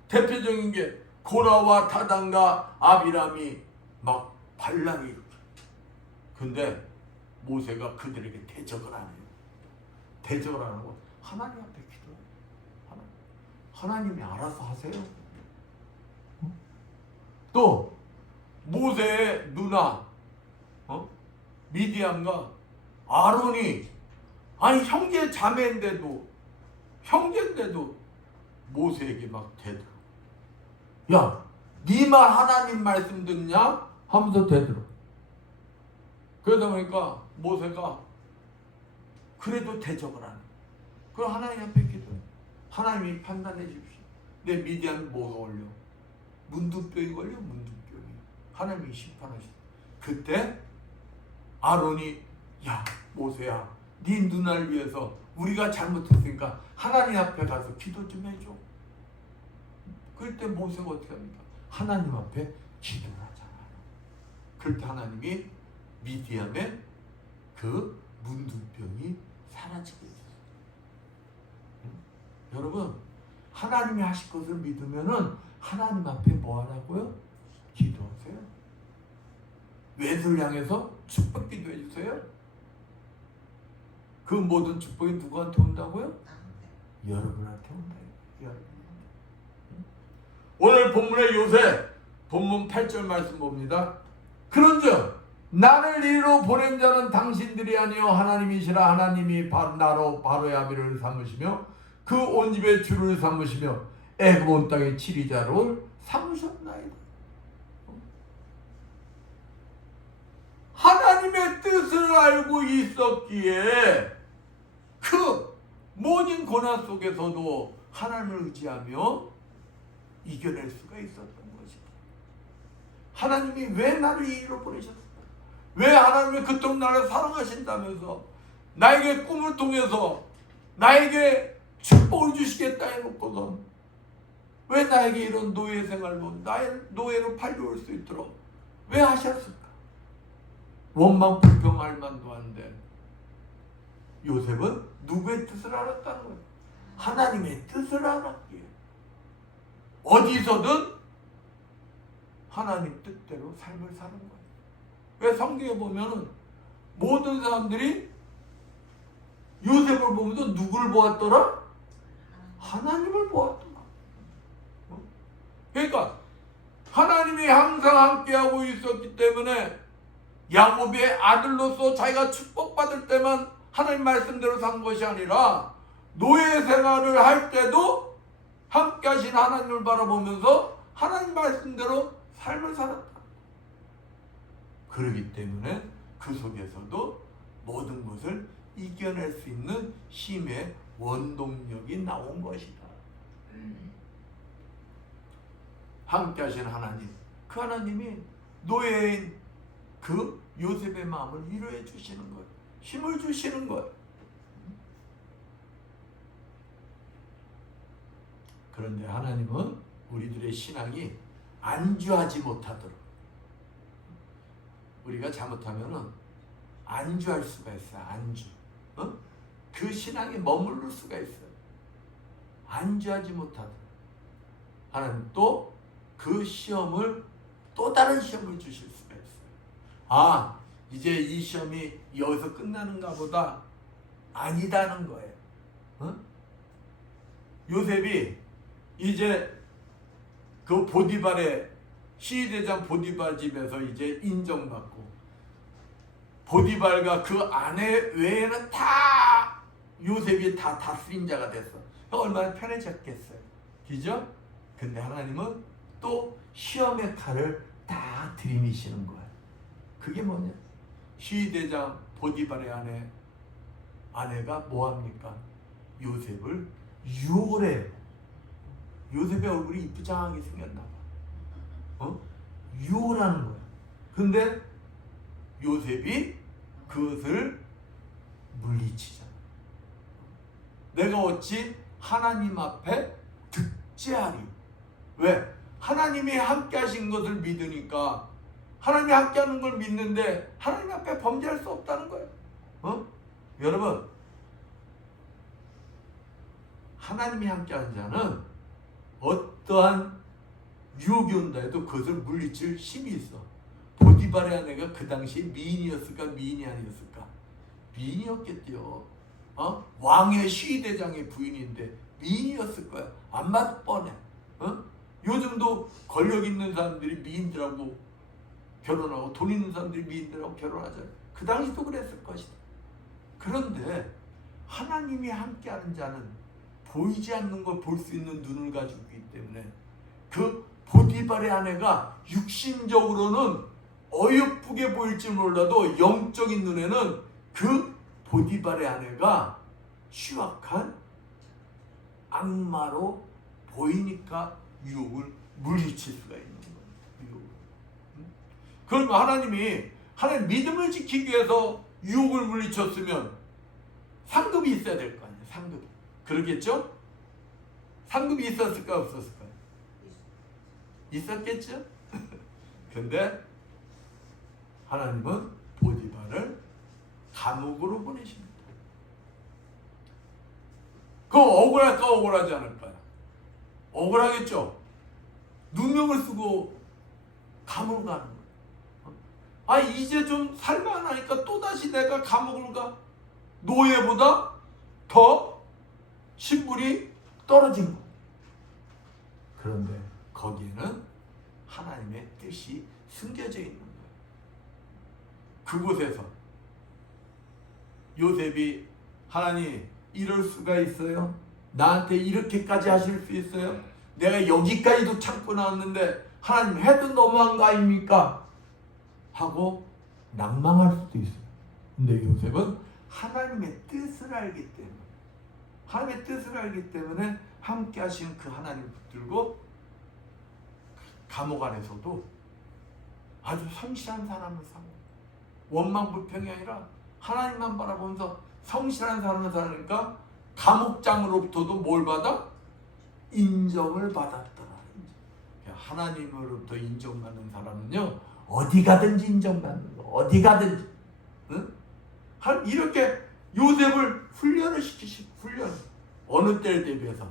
대표적인 게 고라와 다단과 아비람이 막 반란이 일으켜. 근데 모세가 그들에게 대적을 안 해요. 대적을 안 하고 하나님 앞에 기도해요. 하나님이 알아서 하세요. 또 모세의 누나 미디안과 아론이 형제 자매인데도 형제인데도 모세에게 막 대들어. 야, 네 말 하나님 말씀 듣냐? 하면서 대들어. 그러다 보니까 모세가 그래도 대적을 안 해. 그럼 하나님 앞에 기도해. 하나님이 판단해 주십시오. 내 미디안 뭐가 올려? 문둥병이 걸려. 문둥병이. 하나님이 심판하시오. 그때 아론이 야 모세야 네 누나를 위해서 우리가 잘못했으니까 하나님 앞에 가서 기도 좀 해줘. 그럴 때 모세가 어떻게 합니까? 하나님 앞에 기도를 하잖아요. 그럴 때 하나님이 미디안의 그 문둥병이 사라지게 해주세요. 여러분 하나님이 하실 것을 믿으면은 하나님 앞에 뭐 하라고요? 기도하세요. 왼수를 향해서 축복 기도해 주세요. 그 모든 축복이 누구한테 온다고요? 여러분한테 온다. 오늘 본문의 요새 본문 8절 말씀 봅니다. 그런즉 나를 이리로 보낸 자는 당신들이 아니요 하나님이시라. 하나님이 나로 바로의 아비를 삼으시며 그 온 집의 주를 삼으시며 애굽 온 땅의 치리자를 삼으셨나이다. 하나님의 뜻을 알고 있었기에 그 모든 고난 속에서도 하나님을 의지하며 이겨낼 수가 있었던 것이다. 하나님이 왜 나를 이 일로 보내셨을까? 왜 하나님이 그토록 나를 사랑하신다면서 나에게 꿈을 통해서 나에게 축복을 주시겠다 해놓고선 왜 나에게 이런 노예 생활로 나의 노예로 팔려올 수 있도록 왜 하셨을까? 원망 불평할 만도 한데 요셉은 누구의 뜻을 알았다는 거예요? 하나님의 뜻을 알았기에 어디서든 하나님 뜻대로 삶을 사는 거예요. 왜 성경에 보면은 모든 사람들이 요셉을 보면서 누구를 보았더라? 하나님을 보았더라. 그러니까 하나님이 항상 함께하고 있었기 때문에 야곱의 아들로서 자기가 축복받을 때만 하나님 말씀대로 산 것이 아니라 노예 생활을 할 때도 함께 하신 하나님을 바라보면서 하나님 말씀대로 삶을 살았다. 그렇기 때문에 그 속에서도 모든 것을 이겨낼 수 있는 힘의 원동력이 나온 것이다. 함께 하신 하나님, 그 하나님이 노예인 그 요셉의 마음을 위로해 주시는 거예요. 힘을 주시는 거예요. 그런데 하나님은 우리들의 신앙이 안주하지 못하도록, 우리가 잘못하면은 안주할 수가 있어요. 안주. 그 신앙에 머무를 수가 있어요. 안주하지 못하도록 하나님 또 그 시험을 또 다른 시험을 주실 수가 있어요. 아, 이제 이 시험이 여기서 끝나는가 보다. 아니다는 거예요. 요셉이 이제 그 보디발의 시위대장 보디발 집에서 이제 인정받고 보디발과 그 아내 외에는 다 요셉이 다 다스린 자가 됐어. 얼마나 편해졌겠어요. 그죠? 근데 하나님은 또 시험의 칼을 다 들이미시는 거예요. 그게 뭐냐? 시위대장 보디발의 아내가 뭐합니까? 요셉을 유혹을 해요. 요셉의 얼굴이 이쁘장하게 생겼나 봐. 유혹을 하는 거야. 근데 요셉이 그것을 물리치잖아. 내가 어찌 하나님 앞에 득죄하리. 왜? 하나님이 함께 하신 것을 믿으니까 하나님이 함께 하는 걸 믿는데 하나님 앞에 범죄할 수 없다는 거예요. 여러분, 하나님이 함께 하는 자는 어떠한 유혹이 온다 해도 그것을 물리칠 힘이 있어. 보디발의 아내가 그 당시에 미인이었을까 미인이 아니었을까? 미인이었겠죠. 왕의 시위대장의 부인인데 미인이었을 거야. 안 봐도 뻔해. 요즘도 권력 있는 사람들이 미인들하고 결혼하고 돈 있는 사람들이 미인들하고 결혼하잖아요. 그 당시도 그랬을 것이다. 그런데 하나님이 함께하는 자는 보이지 않는 걸 볼 수 있는 눈을 가지고 있기 때문에 그 보디발의 아내가 육신적으로는 어여쁘게 보일지 몰라도 영적인 눈에는 그 보디발의 아내가 추악한 악마로 보이니까 유혹을 물리칠 수가 있는 거예요. 그러면 하나님 믿음을 지키기 위해서 유혹을 물리쳤으면 상급이 있어야 될 거 아니에요. 상급이. 그러겠죠? 상급이 있었을까 없었을까요? 있었겠죠? 근데 하나님은 보디발을 감옥으로 보내십니다. 그거 억울할까 억울하지 않을까요? 억울하겠죠? 누명을 쓰고 감옥을 가는 거예요. 이제 좀 살만하니까 또다시 내가 감옥을 가? 노예보다 더 신분이 떨어진 거예요. 그런데 거기에는 하나님의 뜻이 숨겨져 있는 거예요. 그곳에서 요셉이 하나님 이럴 수가 있어요? 나한테 이렇게까지 하실 수 있어요? 내가 여기까지도 참고 나왔는데 하나님 해도 너무한 거 아닙니까? 하고 낭망할 수도 있어요. 근데 요셉은 하나님의 뜻을 알기 때문에 함께 하신 그 하나님 붙들고 감옥 안에서도 아주 성실한 사람을 사고 원망불평이 아니라 하나님만 바라보면서 성실한 사람을 사니까 감옥장으로부터도 뭘 받아? 인정을 받았더라. 하나님으로부터 인정받는 사람은요 어디 가든지 인정받는 거. 어디 가든지. 응? 이렇게 요셉을 훈련을 시키시고 훈련. 어느 때를 대비해서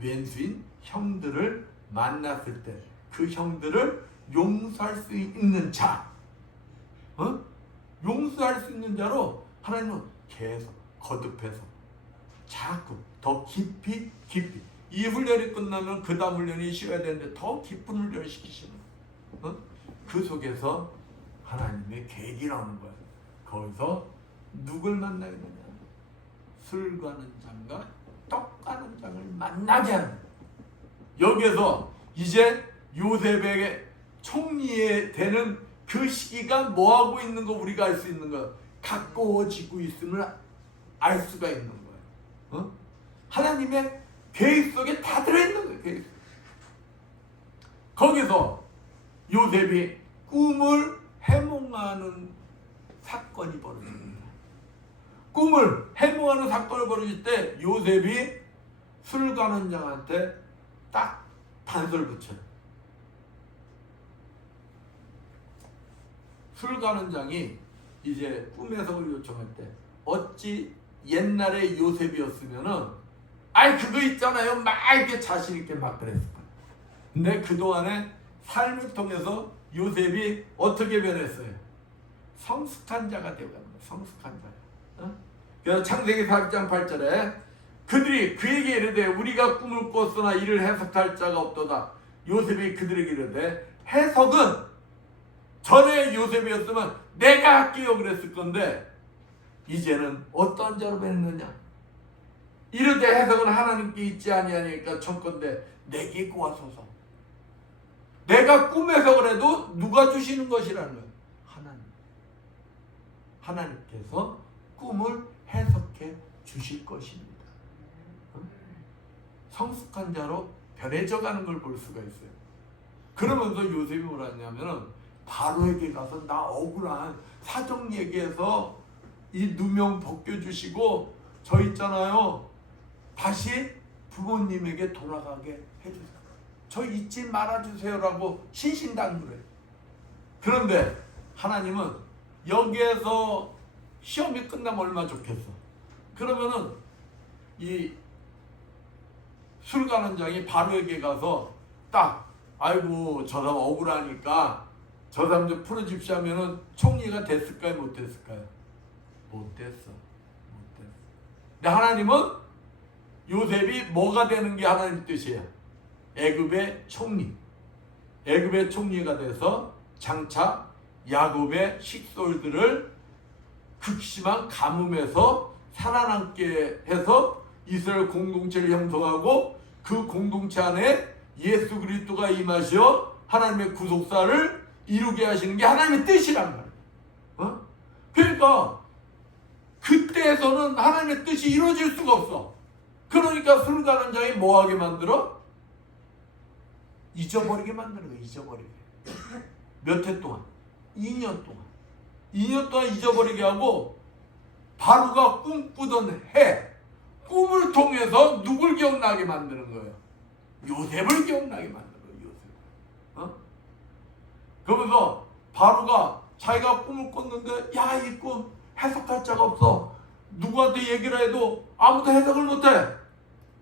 왼수인 형들을 만났을 때 그 형들을 용서할 수 있는 자, 용서할 수 있는 자로 하나님은 계속 거듭해서 자꾸 더 깊이 이 훈련이 끝나면 그 다음 훈련이 쉬어야 되는데 더 깊은 훈련을 시키시는 그 속에서 하나님의 계획이 나오는 거야. 거기서 누굴 만나게 되냐? 술 가는 장과 떡 가는 장을 만나게 하는 거야. 여기에서 이제 요셉에게 총리에 되는 그 시기가 뭐하고 있는 거 우리가 알 수 있는 거야. 가까워지고 있음을 알 수가 있는 거야. 하나님의 계획 속에 다 들어있는 거야. 계획. 거기서 요셉이 꿈을 해몽하는 사건이 벌어집니다. 꿈을 해몽하는 사건을 벌어질 때 요셉이 술 가는 장한테 딱 단서를 붙여요. 술 가는 장이 이제 꿈의 해석을 요청할 때 어찌 옛날에 요셉이었으면은 아이 그거 있잖아요 막 이렇게 자신 있게 막 그랬을 거예요. 근데 그동안에 삶을 통해서 요셉이 어떻게 변했어요? 성숙한 자가 되어갑니다. 성숙한 자. 그래서 창세기 4장 8절에 그들이 그에게 이르되 우리가 꿈을 꿨으나 이를 해석할 자가 없도다. 요셉이 그들에게 이르되 해석은 전에 요셉이었으면 내가 할게요 그랬을 건데 이제는 어떤 자로 변했느냐? 이르되 해석은 하나님께 있지 아니하니까 청컨대 내게 구하소서. 내가 꿈 해석을 해도 누가 주시는 것이라는 거예요. 하나님. 하나님께서 꿈을 해석해 주실 것입니다. 성숙한 자로 변해져 가는 걸 볼 수가 있어요. 그러면서 요셉이 뭐라 했냐면은 바로에게 가서 나 억울한 사정 얘기해서 이 누명 벗겨주시고 저 있잖아요 다시 부모님에게 돌아가게 해주세요. 저 잊지 말아주세요라고 신신당부를 해요. 그런데 하나님은 여기에서 시험이 끝나면 얼마나 좋겠어. 그러면은 이 술 가는 장이 바로에게 가서 딱 아이고 저 사람 억울하니까 저 사람 좀 풀어줍시오 하면은 총리가 됐을까요? 못 됐을까요? 못 됐어. 근데 하나님은 요셉이 뭐가 되는 게 하나님 뜻이에요. 애굽의 총리. 애굽의 총리가 돼서 장차 야곱의 식솔들을 극심한 가뭄에서 살아남게 해서 이스라엘 공동체를 형성하고 그 공동체 안에 예수 그리스도가 임하시어 하나님의 구속사를 이루게 하시는 게 하나님의 뜻이란 말이에요. 그러니까 그때에서는 하나님의 뜻이 이루어질 수가 없어. 그러니까 술 가는 자에 뭐하게 만들어? 잊어버리게 만드는 거야. 잊어버리게. 몇 해 동안? 2년 동안. 2년 동안 잊어버리게 하고 바로가 꿈꾸던 해 꿈을 통해서 누굴 기억나게 만드는 거예요? 요셉을 기억나게 만드는 거예요. 요셉. 그러면서 바로가 자기가 꿈을 꿨는데 야 이 꿈 해석할 자가 없어. 누구한테 얘기를 해도 아무도 해석을 못해.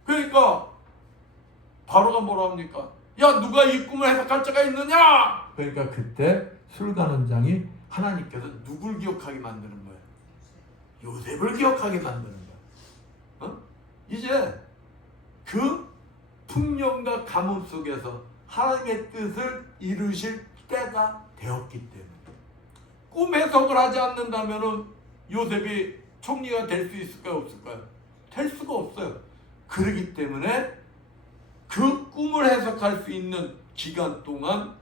그러니까 바로가 뭐라 합니까? 야 누가 이 꿈을 해석할 자가 있느냐? 그러니까 그때 술 가는 장이 하나님께서 누굴 기억하게 만드는 거예요? 요셉을 기억하게 만드는 거예요. 이제 그 풍년과 가뭄 속에서 하나님의 뜻을 이루실 때가 되었기 때문에 꿈 해석을 하지 않는다면 요셉이 총리가 될 수 있을까요? 없을까요? 될 수가 없어요. 그렇기 때문에 그 꿈을 해석할 수 있는 기간 동안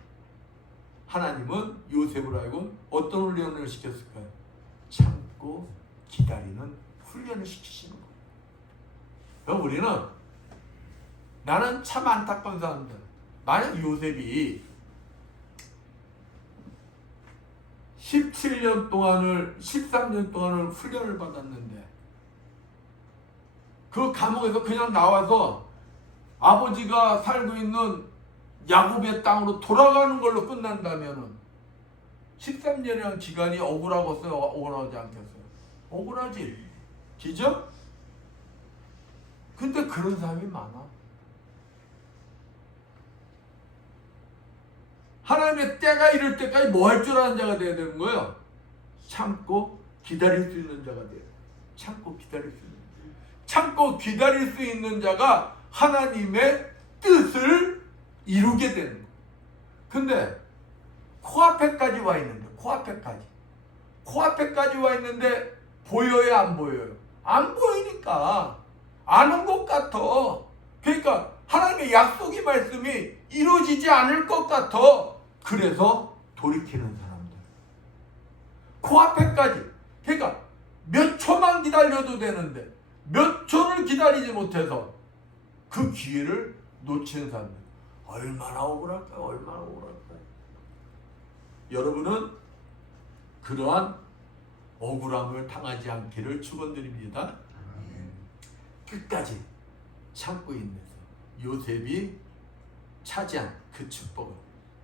하나님은 요셉을 알고 어떤 훈련을 시켰을까요? 참고 기다리는 훈련을 시키시는 거예요. 그럼 우리는 나는 참 안타까운 사람들. 만약 요셉이 17년 동안을 13년 동안을 훈련을 받았는데 그 감옥에서 그냥 나와서 아버지가 살고 있는 야곱의 땅으로 돌아가는 걸로 끝난다면은 13년이라는 기간이 억울하겠어요? 억울하지 않겠어요? 억울하지. 그죠? 근데 그런 사람이 많아. 하나님의 때가 이럴 때까지 뭐 할 줄 아는 자가 돼야 되는 거예요? 참고 기다릴 수 있는 자가 돼요. 참고 기다릴 수 있는 자. 참고 기다릴 수 있는 자가 하나님의 뜻을 이루게 되는 거예요. 근데 코앞에까지 와 있는데, 코앞에까지 와 있는데 보여요, 안 보여요? 안 보이니까 아는 것 같아. 그러니까 하나님의 약속의 말씀이 이루어지지 않을 것 같아. 그래서 돌이키는 사람들. 코앞에까지. 그러니까 몇 초만 기다려도 되는데 몇 초를 기다리지 못해서 그 기회를 놓치는 사람들. 얼마나 억울할까요? 얼마나 억울할까요? 여러분은 그러한 억울함을 당하지 않기를 축원드립니다. 끝까지 참고 있는 요셉이 차지한 그 축복을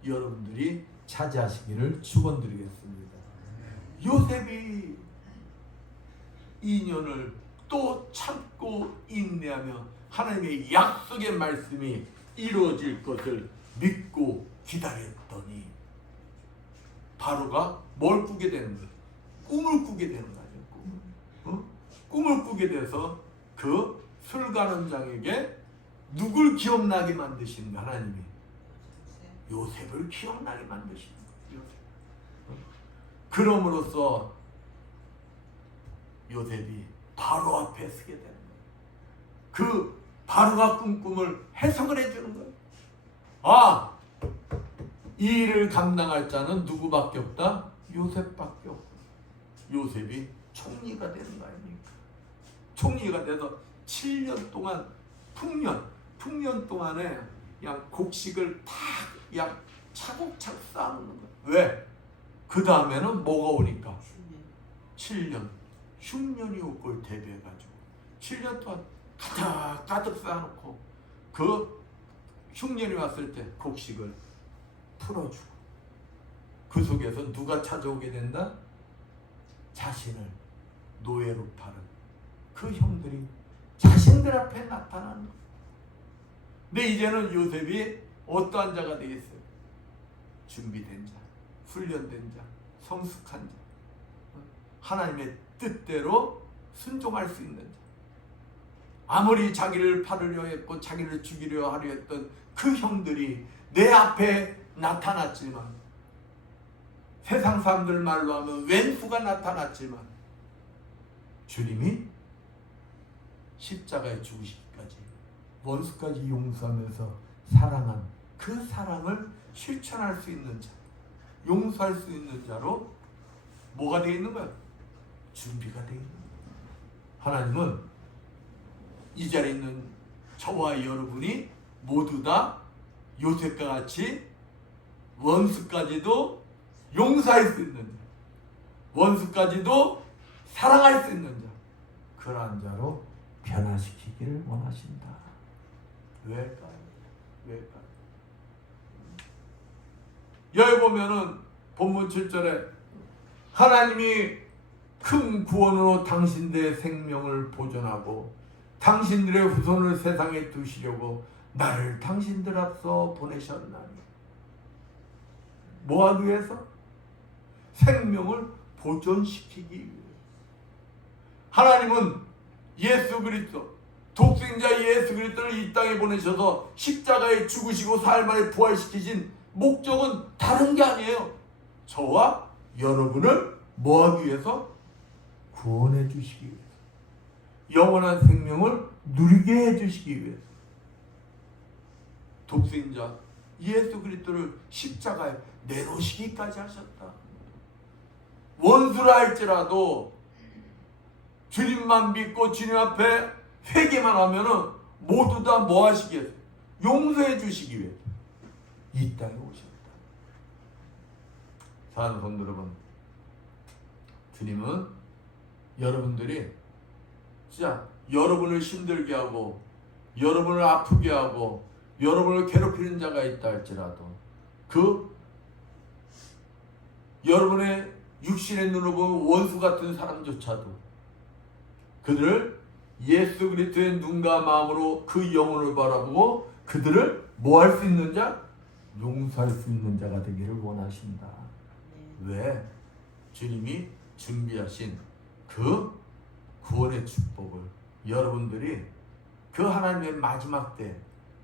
여러분들이 차지하시기를 축원드리겠습니다. 요셉이 2년을 또 참고 인내하며 하나님의 약속의 말씀이 이루어질 것을 믿고 기다렸더니 바로가 뭘 꾸게 되는 거예요? 꿈을 꾸게 되는 거예요. 꿈을 꾸게 돼서 그 술가는장에게 누굴 기억나게 만드시는가? 하나님이 요셉을 기억나게 만드시는 거예요. 그럼으로써 요셉이 바로 앞에 서게 되는 거예요. 그 바로가 꾼 꿈을 해석을 해주는 거예요. 아, 이 일을 감당할 자는 누구밖에 없다? 요셉밖에 없다. 요셉이 총리가 되는 거 아닙니까? 총리가 돼서 7년 동안 풍년 동안에 그냥 곡식을 다 그냥 차곡차곡 쌓아놓는 거예요. 왜? 그 다음에는 뭐가 오니까? 7년, 흉년이 올 걸 대비해가지고 7년 동안 가득 쌓아놓고 그 흉년이 왔을 때 곡식을 풀어주고 그 속에서 누가 찾아오게 된다? 자신을 노예로 파는 그 형들이 자신들 앞에 나타나는 거예요. 근데 이제는 요셉이 어떠한 자가 되겠어요? 준비된 자, 훈련된 자, 성숙한 자, 하나님의 뜻대로 순종할 수 있는 자. 아무리 자기를 팔으려 했고 자기를 죽이려 하려 했던 그 형들이 내 앞에 나타났지만, 세상 사람들 말로 하면 왼수가 나타났지만 주님이 십자가에 죽으시기까지 원수까지 용서하면서 사랑한 그 사랑을 실천할 수 있는 자, 용서할 수 있는 자로 뭐가 되어 있는 거야? 준비가 되어 있는 거야. 하나님은 이 자리에 있는 저와 여러분이 모두 다 요셉과 같이 원수까지도 용서할 수 있는 자, 원수까지도 사랑할 수 있는 자, 그러한 자로 변화시키기를 원하신다. 왜일까요? 왜일까요? 여기 보면은 본문 7절에 하나님이 큰 구원으로 당신들의 생명을 보존하고 당신들의 후손을 세상에 두시려고 나를 당신들 앞서 보내셨나니. 뭐하기 위해서? 생명을 보존시키기 위해. 하나님은 예수 그리스도, 독생자 예수 그리스도를 이 땅에 보내셔서 십자가에 죽으시고 사흘 만에 부활시키신 목적은 다른 게 아니에요. 저와 여러분을 뭐하기 위해서? 구원해 주시기 위해서. 영원한 생명을 누리게 해 주시기 위해서. 독생자 예수 그리스도를 십자가에 내놓으시기까지 하셨다. 원수라 할지라도 주님만 믿고 주님 앞에 회개만 하면은 모두 다 뭐 하시겠어요? 용서해 주시기 위해 이 땅에 오셨다. 사랑하는 성도 여러분, 주님은 여러분들이 진짜 여러분을 힘들게 하고 여러분을 아프게 하고 여러분을 괴롭히는 자가 있다 할지라도 그 여러분의 육신의 눈으로 보면 원수 같은 사람조차도 그들을 예수 그리스도의 눈과 마음으로 그 영혼을 바라보고 그들을 뭐 할 수 있는 자? 용서할 수 있는 자가 되기를 원하신다. 왜? 주님이 준비하신 그 구원의 축복을 여러분들이 그 하나님의 마지막 때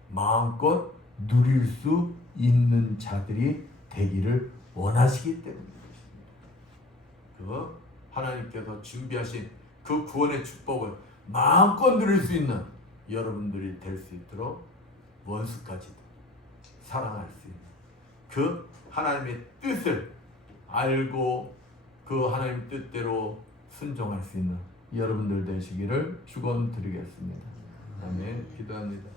마음껏 누릴 수 있는 자들이 되기를 원하시기 때문입니다. 그 하나님께서 준비하신 그 구원의 축복을 마음껏 누릴 수 있는 여러분들이 될 수 있도록 원수까지도 사랑할 수 있는 그 하나님의 뜻을 알고 그 하나님 뜻대로 순종할 수 있는 여러분들 되시기를 축원드리겠습니다. 아멘. 기도합니다.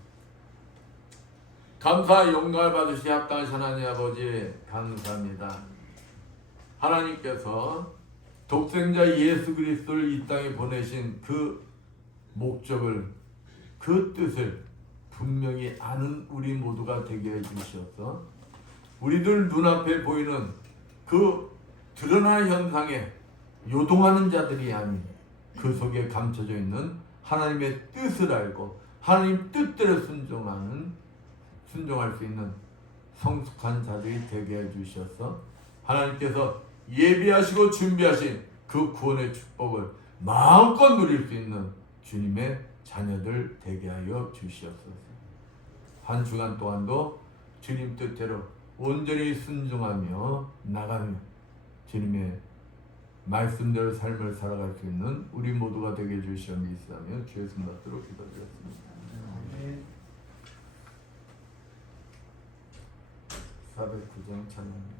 감사 영광을 받으시 합당하신 하나님 아버지 감사합니다. 하나님께서 독생자 예수 그리스도를 이 땅에 보내신 그 목적을 그 뜻을 분명히 아는 우리 모두가 되게 해주셔서 우리들 눈앞에 보이는 그 드러난 현상에 요동하는 자들이 아닌 그 속에 감춰져 있는 하나님의 뜻을 알고 하나님 뜻대로 순종할 수 있는 성숙한 자들이 되게 해주셔서 하나님께서 예비하시고 준비하신 그 구원의 축복을 마음껏 누릴 수 있는 주님의 자녀들 되게 하여 주시옵소서. 한 주간 동안도 주님 뜻대로 온전히 순종하며 나가며 주님의 말씀대로 삶을 살아갈 수 있는 우리 모두가 되게 해주시옵소서. 주의 손 받도록 기도드렸습니다. 409장 찬양합니다.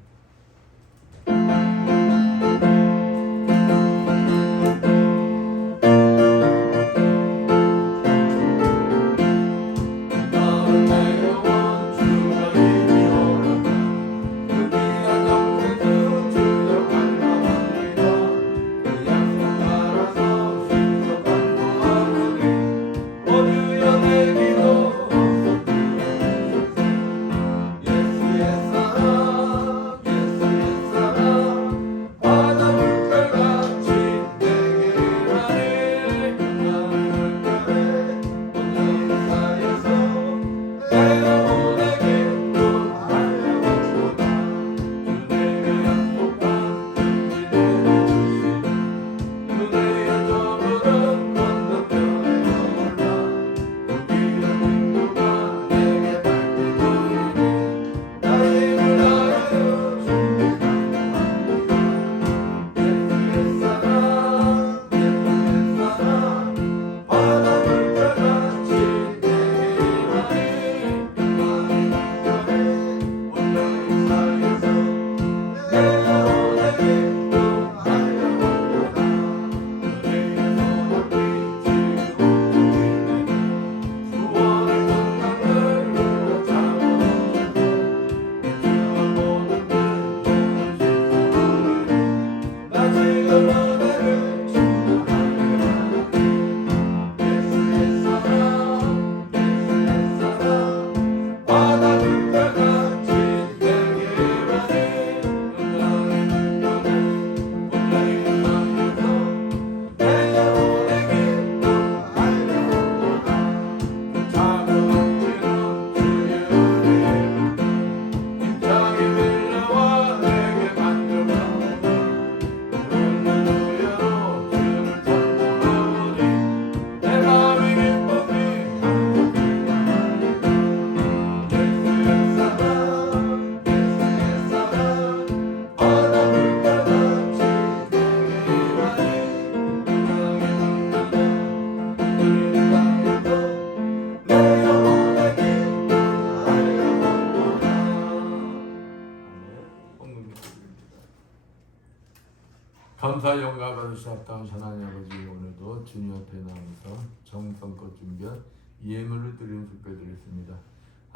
감사 영광 받으시 합당하신 하나님 아버지, 오늘도 주님 앞에 나와서 정성껏 준비한 예물을 드리는 축복드렸습니다.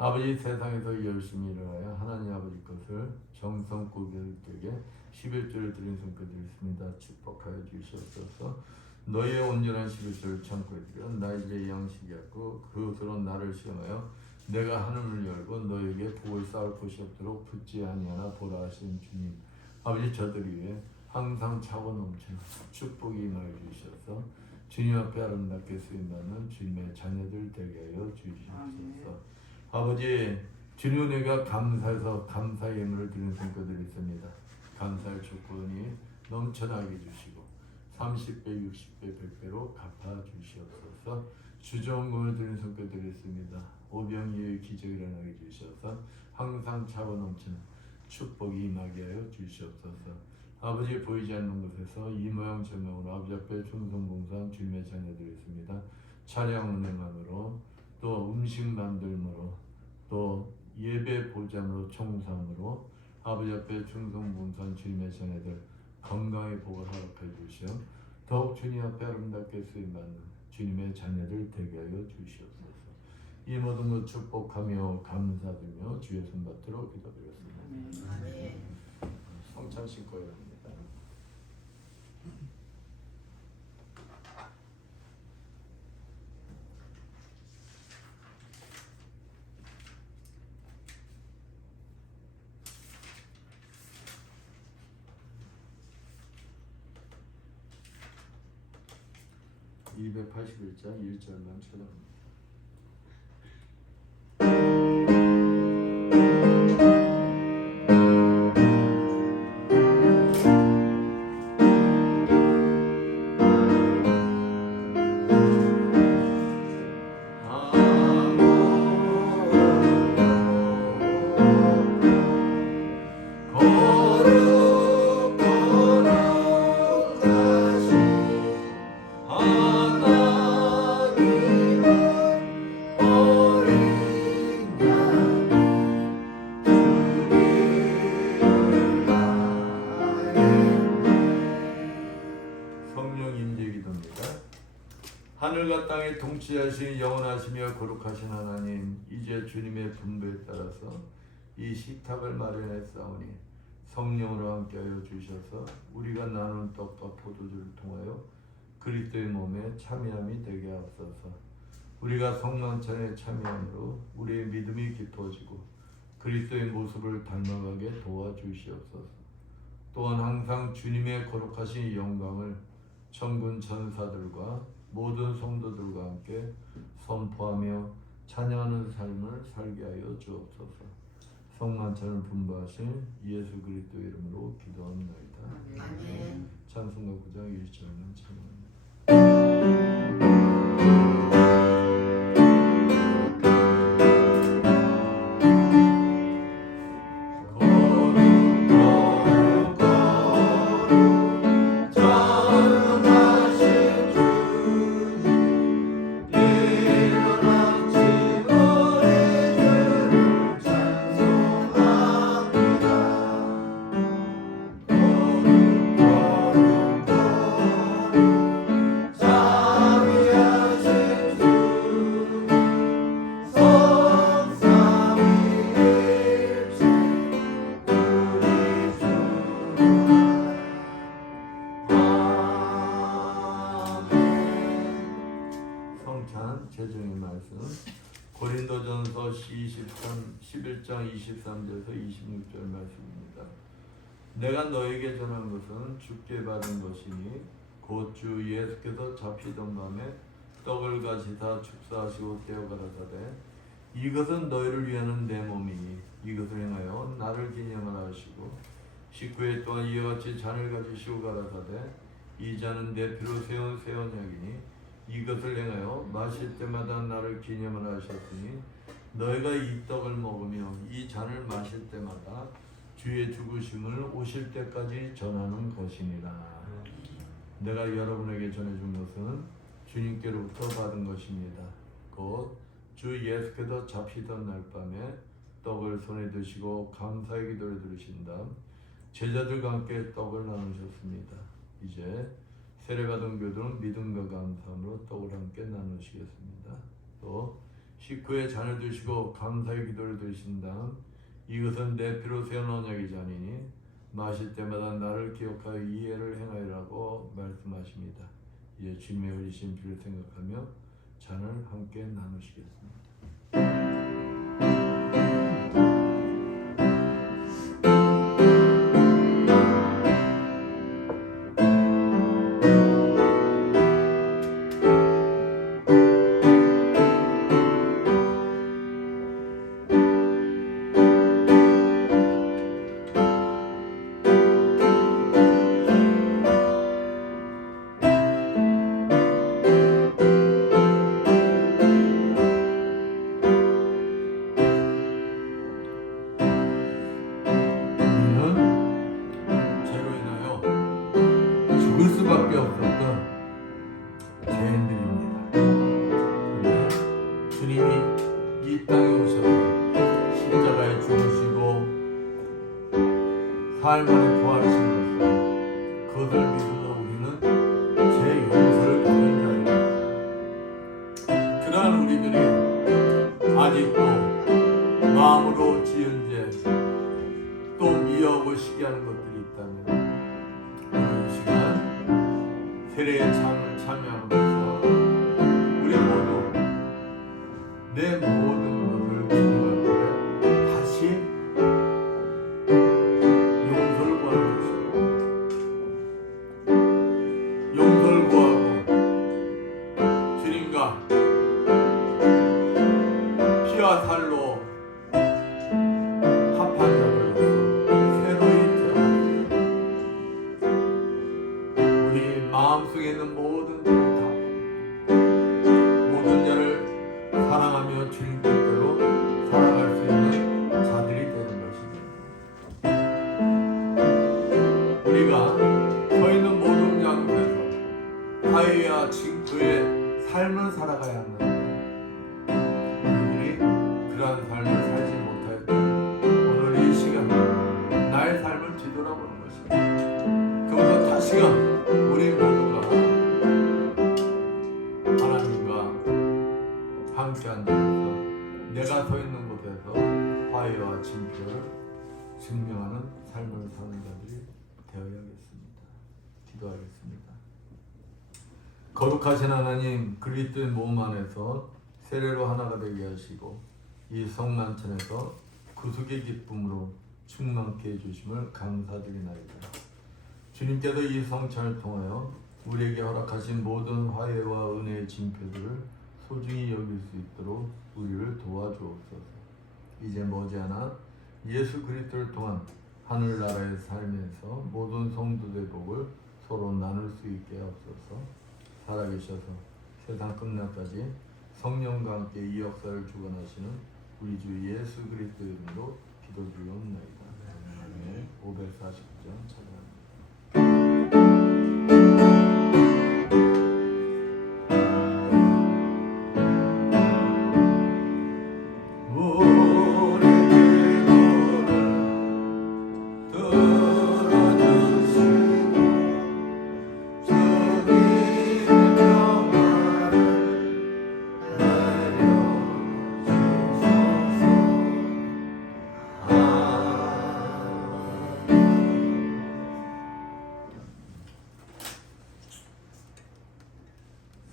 아버지 세상에서 열심히 일하여 하나님 아버지 것을 정성껏 되게 11조를 드린 손끝 드렸습니다. 축복하여 주시옵소서. 너희의 온전한 11조를 참고 드려 나 이제 양식이 없고 그것으로 나를 시험하여 내가 하늘을 열고 너에게 복을 쌓을 곳이 없도록 붙지 아니하나 보라 하신 주님 아버지 저들 위해 항상 차고 넘치는 축복이 임하여 주셔서 주님 앞에 아름답게 쓰임받는 주님의 자녀들 되게 하여 주시옵소서. 아버지 주님 은혜가 감사해서 감사의 예물을 드리는 성도들이 있습니다. 감사의 조건이 넘쳐나게 주시고 30배, 60배, 100배로 갚아 주시옵소서. 주정금을 드리는 성도들이 있습니다. 오병이의 기적이 일어나게 주셔서 항상 차고 넘치는 축복이 임하게 하여 주시옵소서. 아버지 보이지 않는 곳에서 이 모양 저 모양으로 아버지 앞에 충성봉사한 주님의 자녀들이 있습니다. 찬양 은혜만으로 또 음식 만들므로 또 예배 보장으로 청소함으로 아버지 앞에 충성봉사한 주님의 자녀들 건강의 복을 허락해 주시오. 더욱 주님 앞에 아름답게 쓰임받는 주님의 자녀들 되게 하여 주시옵소서. 이 모든 것 축복하며 감사드리며 주의 손받들어 기도드렸습니다. 성찬 신고야 합니다. (281장) 1절만 찾아봅니다. 하늘과 땅의 통치하신 영원하시며 거룩하신 하나님, 이제 주님의 분부에 따라서 이 식탁을 마련했사오니 성령으로 함께하여 주셔서 우리가 나눈 떡과 포도주를 통하여 그리스도의 몸에 참여함이 되게 하옵소서. 우리가 성만찬에 참여함으로 우리의 믿음이 깊어지고 그리스도의 모습을 닮아가게 도와주시옵소서. 또한 항상 주님의 거룩하신 영광을 천군 천사들과 모든 성도들과 함께 선포하며 찬양하는 삶을 살게 하여 주옵소서. 성만찬을 분부하신 예수 그리스도 이름으로 기도합나이다. 아멘. 찬송가 9장 1절만 찬양합니다. 제정의 말씀 고린도전서 11장 23절에서 26절 말씀입니다. 내가 너에게 전한 것은 주께 받은 것이니 곧 주 예수께서 잡히던 밤에 떡을 가지사 축사하시고 깨어 가라사대 이것은 너희를 위하는 내 몸이니 이것을 행하여 나를 기념하라 하시고 19회 또한 이와 같이 잔을 가지시고 가라사대 이 잔은 내 피로 세운 새 언약이니 이것을 행하여 마실 때마다 나를 기념하라 하셨으니 너희가 이 떡을 먹으며 이 잔을 마실 때마다 주의 죽으심을 오실 때까지 전하는 것이니라. 내가 여러분에게 전해준 것은 주님께로부터 받은 것입니다. 곧 주 예수께서 잡히던 날 밤에 떡을 손에 드시고 감사의 기도를 들으신 다음 제자들과 함께 떡을 나누셨습니다. 이제 세례받은 교도는 믿음과 감사함으로 떡을 함께 나누시겠습니다. 또 식후에 잔을 드시고 감사의 기도를 드신 다음 이것은 내 피로 세운 언약의 잔이니 마실 때마다 나를 기억하여 이해를 행하리라고 말씀하십니다. 이제 주님의 흘리신 피를 생각하며 잔을 함께 나누시겠습니다. 수밖에 없었던 죄인들입니다. 그런데 주님이 이 땅에 오셔서 십자가에 죽으시고 사흘 만에 부활하신 것을 그것을 믿어서 우리는 죄 용서를 받는 자입니다. 그러한 우리들이 아직도 마음으로 지은 죄 또 미워하고 시기하는 것들이 있다면 오늘 이 시간 세례의 참을 참여하면서 우리 모두 내 모든 것을 주님 앞에 다시 용서를 구하는 것입니다. 용서를 구하고 주님과 피와 살로 마음속에 있는 모든 자를 사랑하며 주님 뜻대로 살아갈 수 있는 자들이 되는 것입니다. 우리가 서 있는 모든 장소에서 화해와 징표의 삶을 살아가야 합니다. 우리들이 그러한 삶을 살지 못하였다면 오늘 이 시간 나의 삶을 뒤돌아보는 것입니다. 그보다 다시금 우리 모두가 하나님과 함께 앉아서 내가 서 있는 곳에서 화해와 징표를 증명하는 삶을 사는 자들이 되어야겠습니다. 기도하겠습니다. 거룩하신 하나님, 그리스도의 몸 안에서 세례로 하나가 되게 하시고 이 성만찬에서 구속의 기쁨으로 충만케 해주심을 감사드리나이다. 주님께서 이 성찬을 통하여 우리에게 허락하신 모든 화해와 은혜의 징표들을 소중히 여길 수 있도록 우리를 도와주옵소서. 이제 머지않아 예수 그리스도를 통한 하늘나라의 삶에서 모든 성도들의 복을 서로 나눌 수 있게 하옵소서. 살아계셔서 세상 끝날까지 성령과 함께 이 역사를 주관하시는 우리 주 예수 그리스도의 이름으로 기도드리옵나이다. 540장 찬양합니다.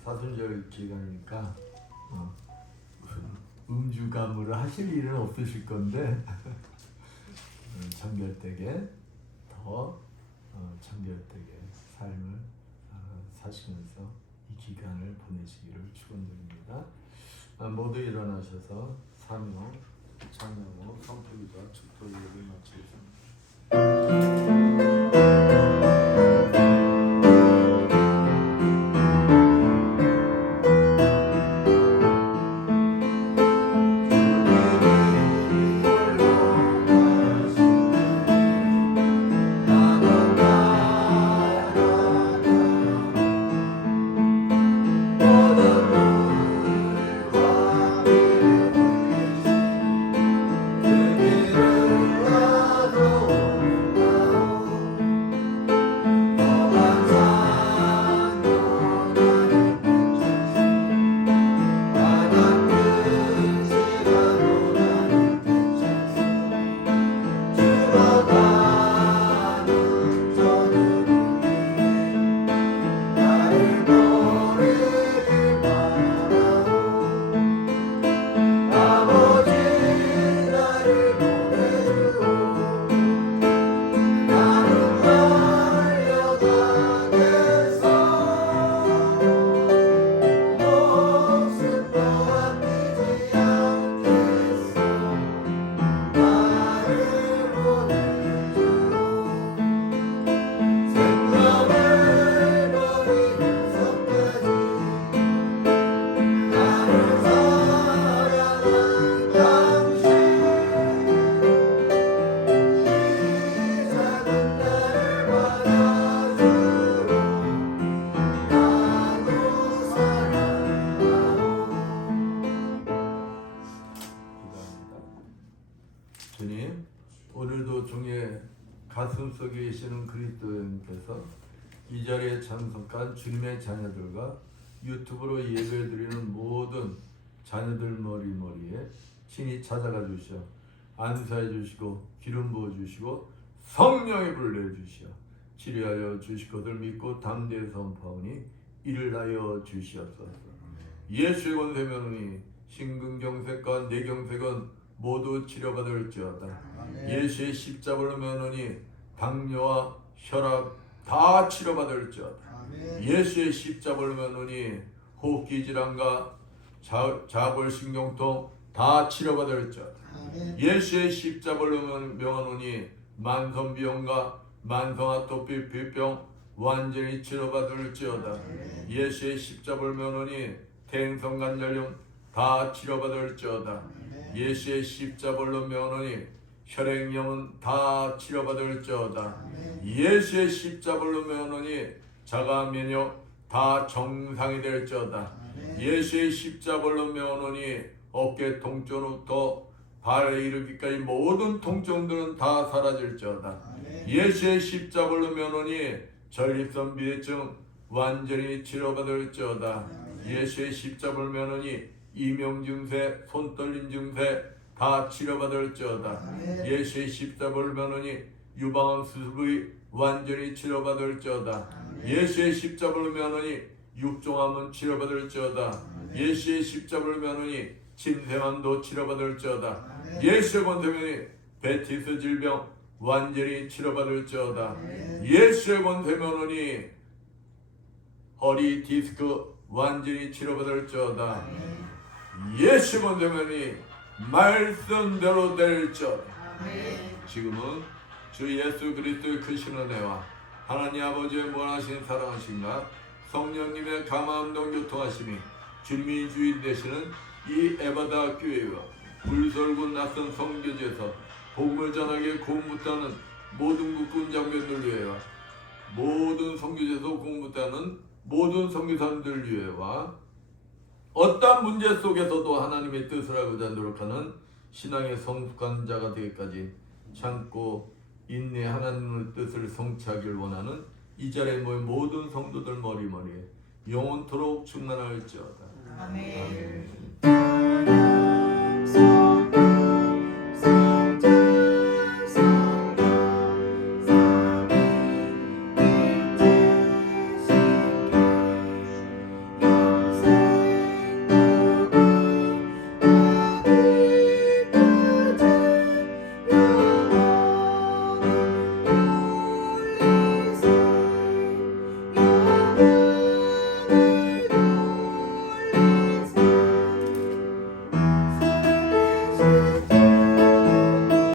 사순절 기간이니까 음주가무를 하실 일은 없으실 건데 정결되게 더 정결되게 삶을 사시면서 이 기간을 보내시기를 축원드립니다. 모두 일어나셔서 사명, 찬양으로 성토기도와 축도 예배를 마치겠습니다. 가슴속에 계시는 그리스도님께서 이 자리에 참석한 주님의 자녀들과 유튜브로 예배드리는 모든 자녀들 머리에 친히 찾아가 주시어 안수해 주시고 기름 부어 주시고 성령의 불을 내주시어 치료하여 주실 것을 믿고 담대히 선포하오니 이를 하여 주시옵소서. 예수의 권세면이 심근경색과 뇌경색은 모두 치료받을지어다. 예수의 십자가로 면허니 당뇨와 혈압 다 치료받을지어다. 예수의 십자가로 면허니 호흡기 질환과 자골신경통 다 치료받을지어다. 예수의 십자가로 명하노니 만성비용과 만성아토피 비병 완전히 치료받을지어다. 예수의 십자가를 면하니 태행성관절염 다 치료받을지어다. 예수의 십자가로 면하니 혈행염은 다 치료받을지어다. 예수의 십자가로 면하니 자가 면역 다 정상이 될지어다. 예수의 십자가로 면하니 어깨 통증부터 발에 이르기까지 모든 통증들은 다 사라질지어다. 예수의 십자가로 면하니 전립선 비대증 완전히 치료받을지어다. 예수의 십자가를 면하니 이명 증세, 손 떨림 증세 다 치료받을지어다. 예수의 십자가를 면하니 유방암 수술이 완전히 치료받을지어다. 예수의 십자가를 면하니 육종암은 치료받을지어다. 예수의 십자가를 면하니 침샘암도 치료받을지어다. 예수의 권세면이 베티스 질병 완전히 치료받을지어다. 예수의 권세면이 허리 디스크 완전히 치료받을지어다. 예수의 권세면이 말씀대로 될지어다. 지금은 주 예수 그리스도의 크신 은혜와 하나님 아버지의 무한하신 사랑하심과 성령님의 감화운동 교통하심이 주님이 주인 되시는 이 에바다 교회와 불설군 낯선 선교지에서 복음을 전하게 공부하는 모든 국군 장병들 위해와 모든 선교지에서 공부하는 모든 선교사님들 위해와 어떤 문제 속에서도 하나님의 뜻을 알고자 노력하는 신앙의 성숙한 자가 되기까지 참고 인내 하나님의 뜻을 성취하길 원하는 이 자리에 모인 모든 성도들 머리에 영원토록 충만할지어다. 아멘. 아멘.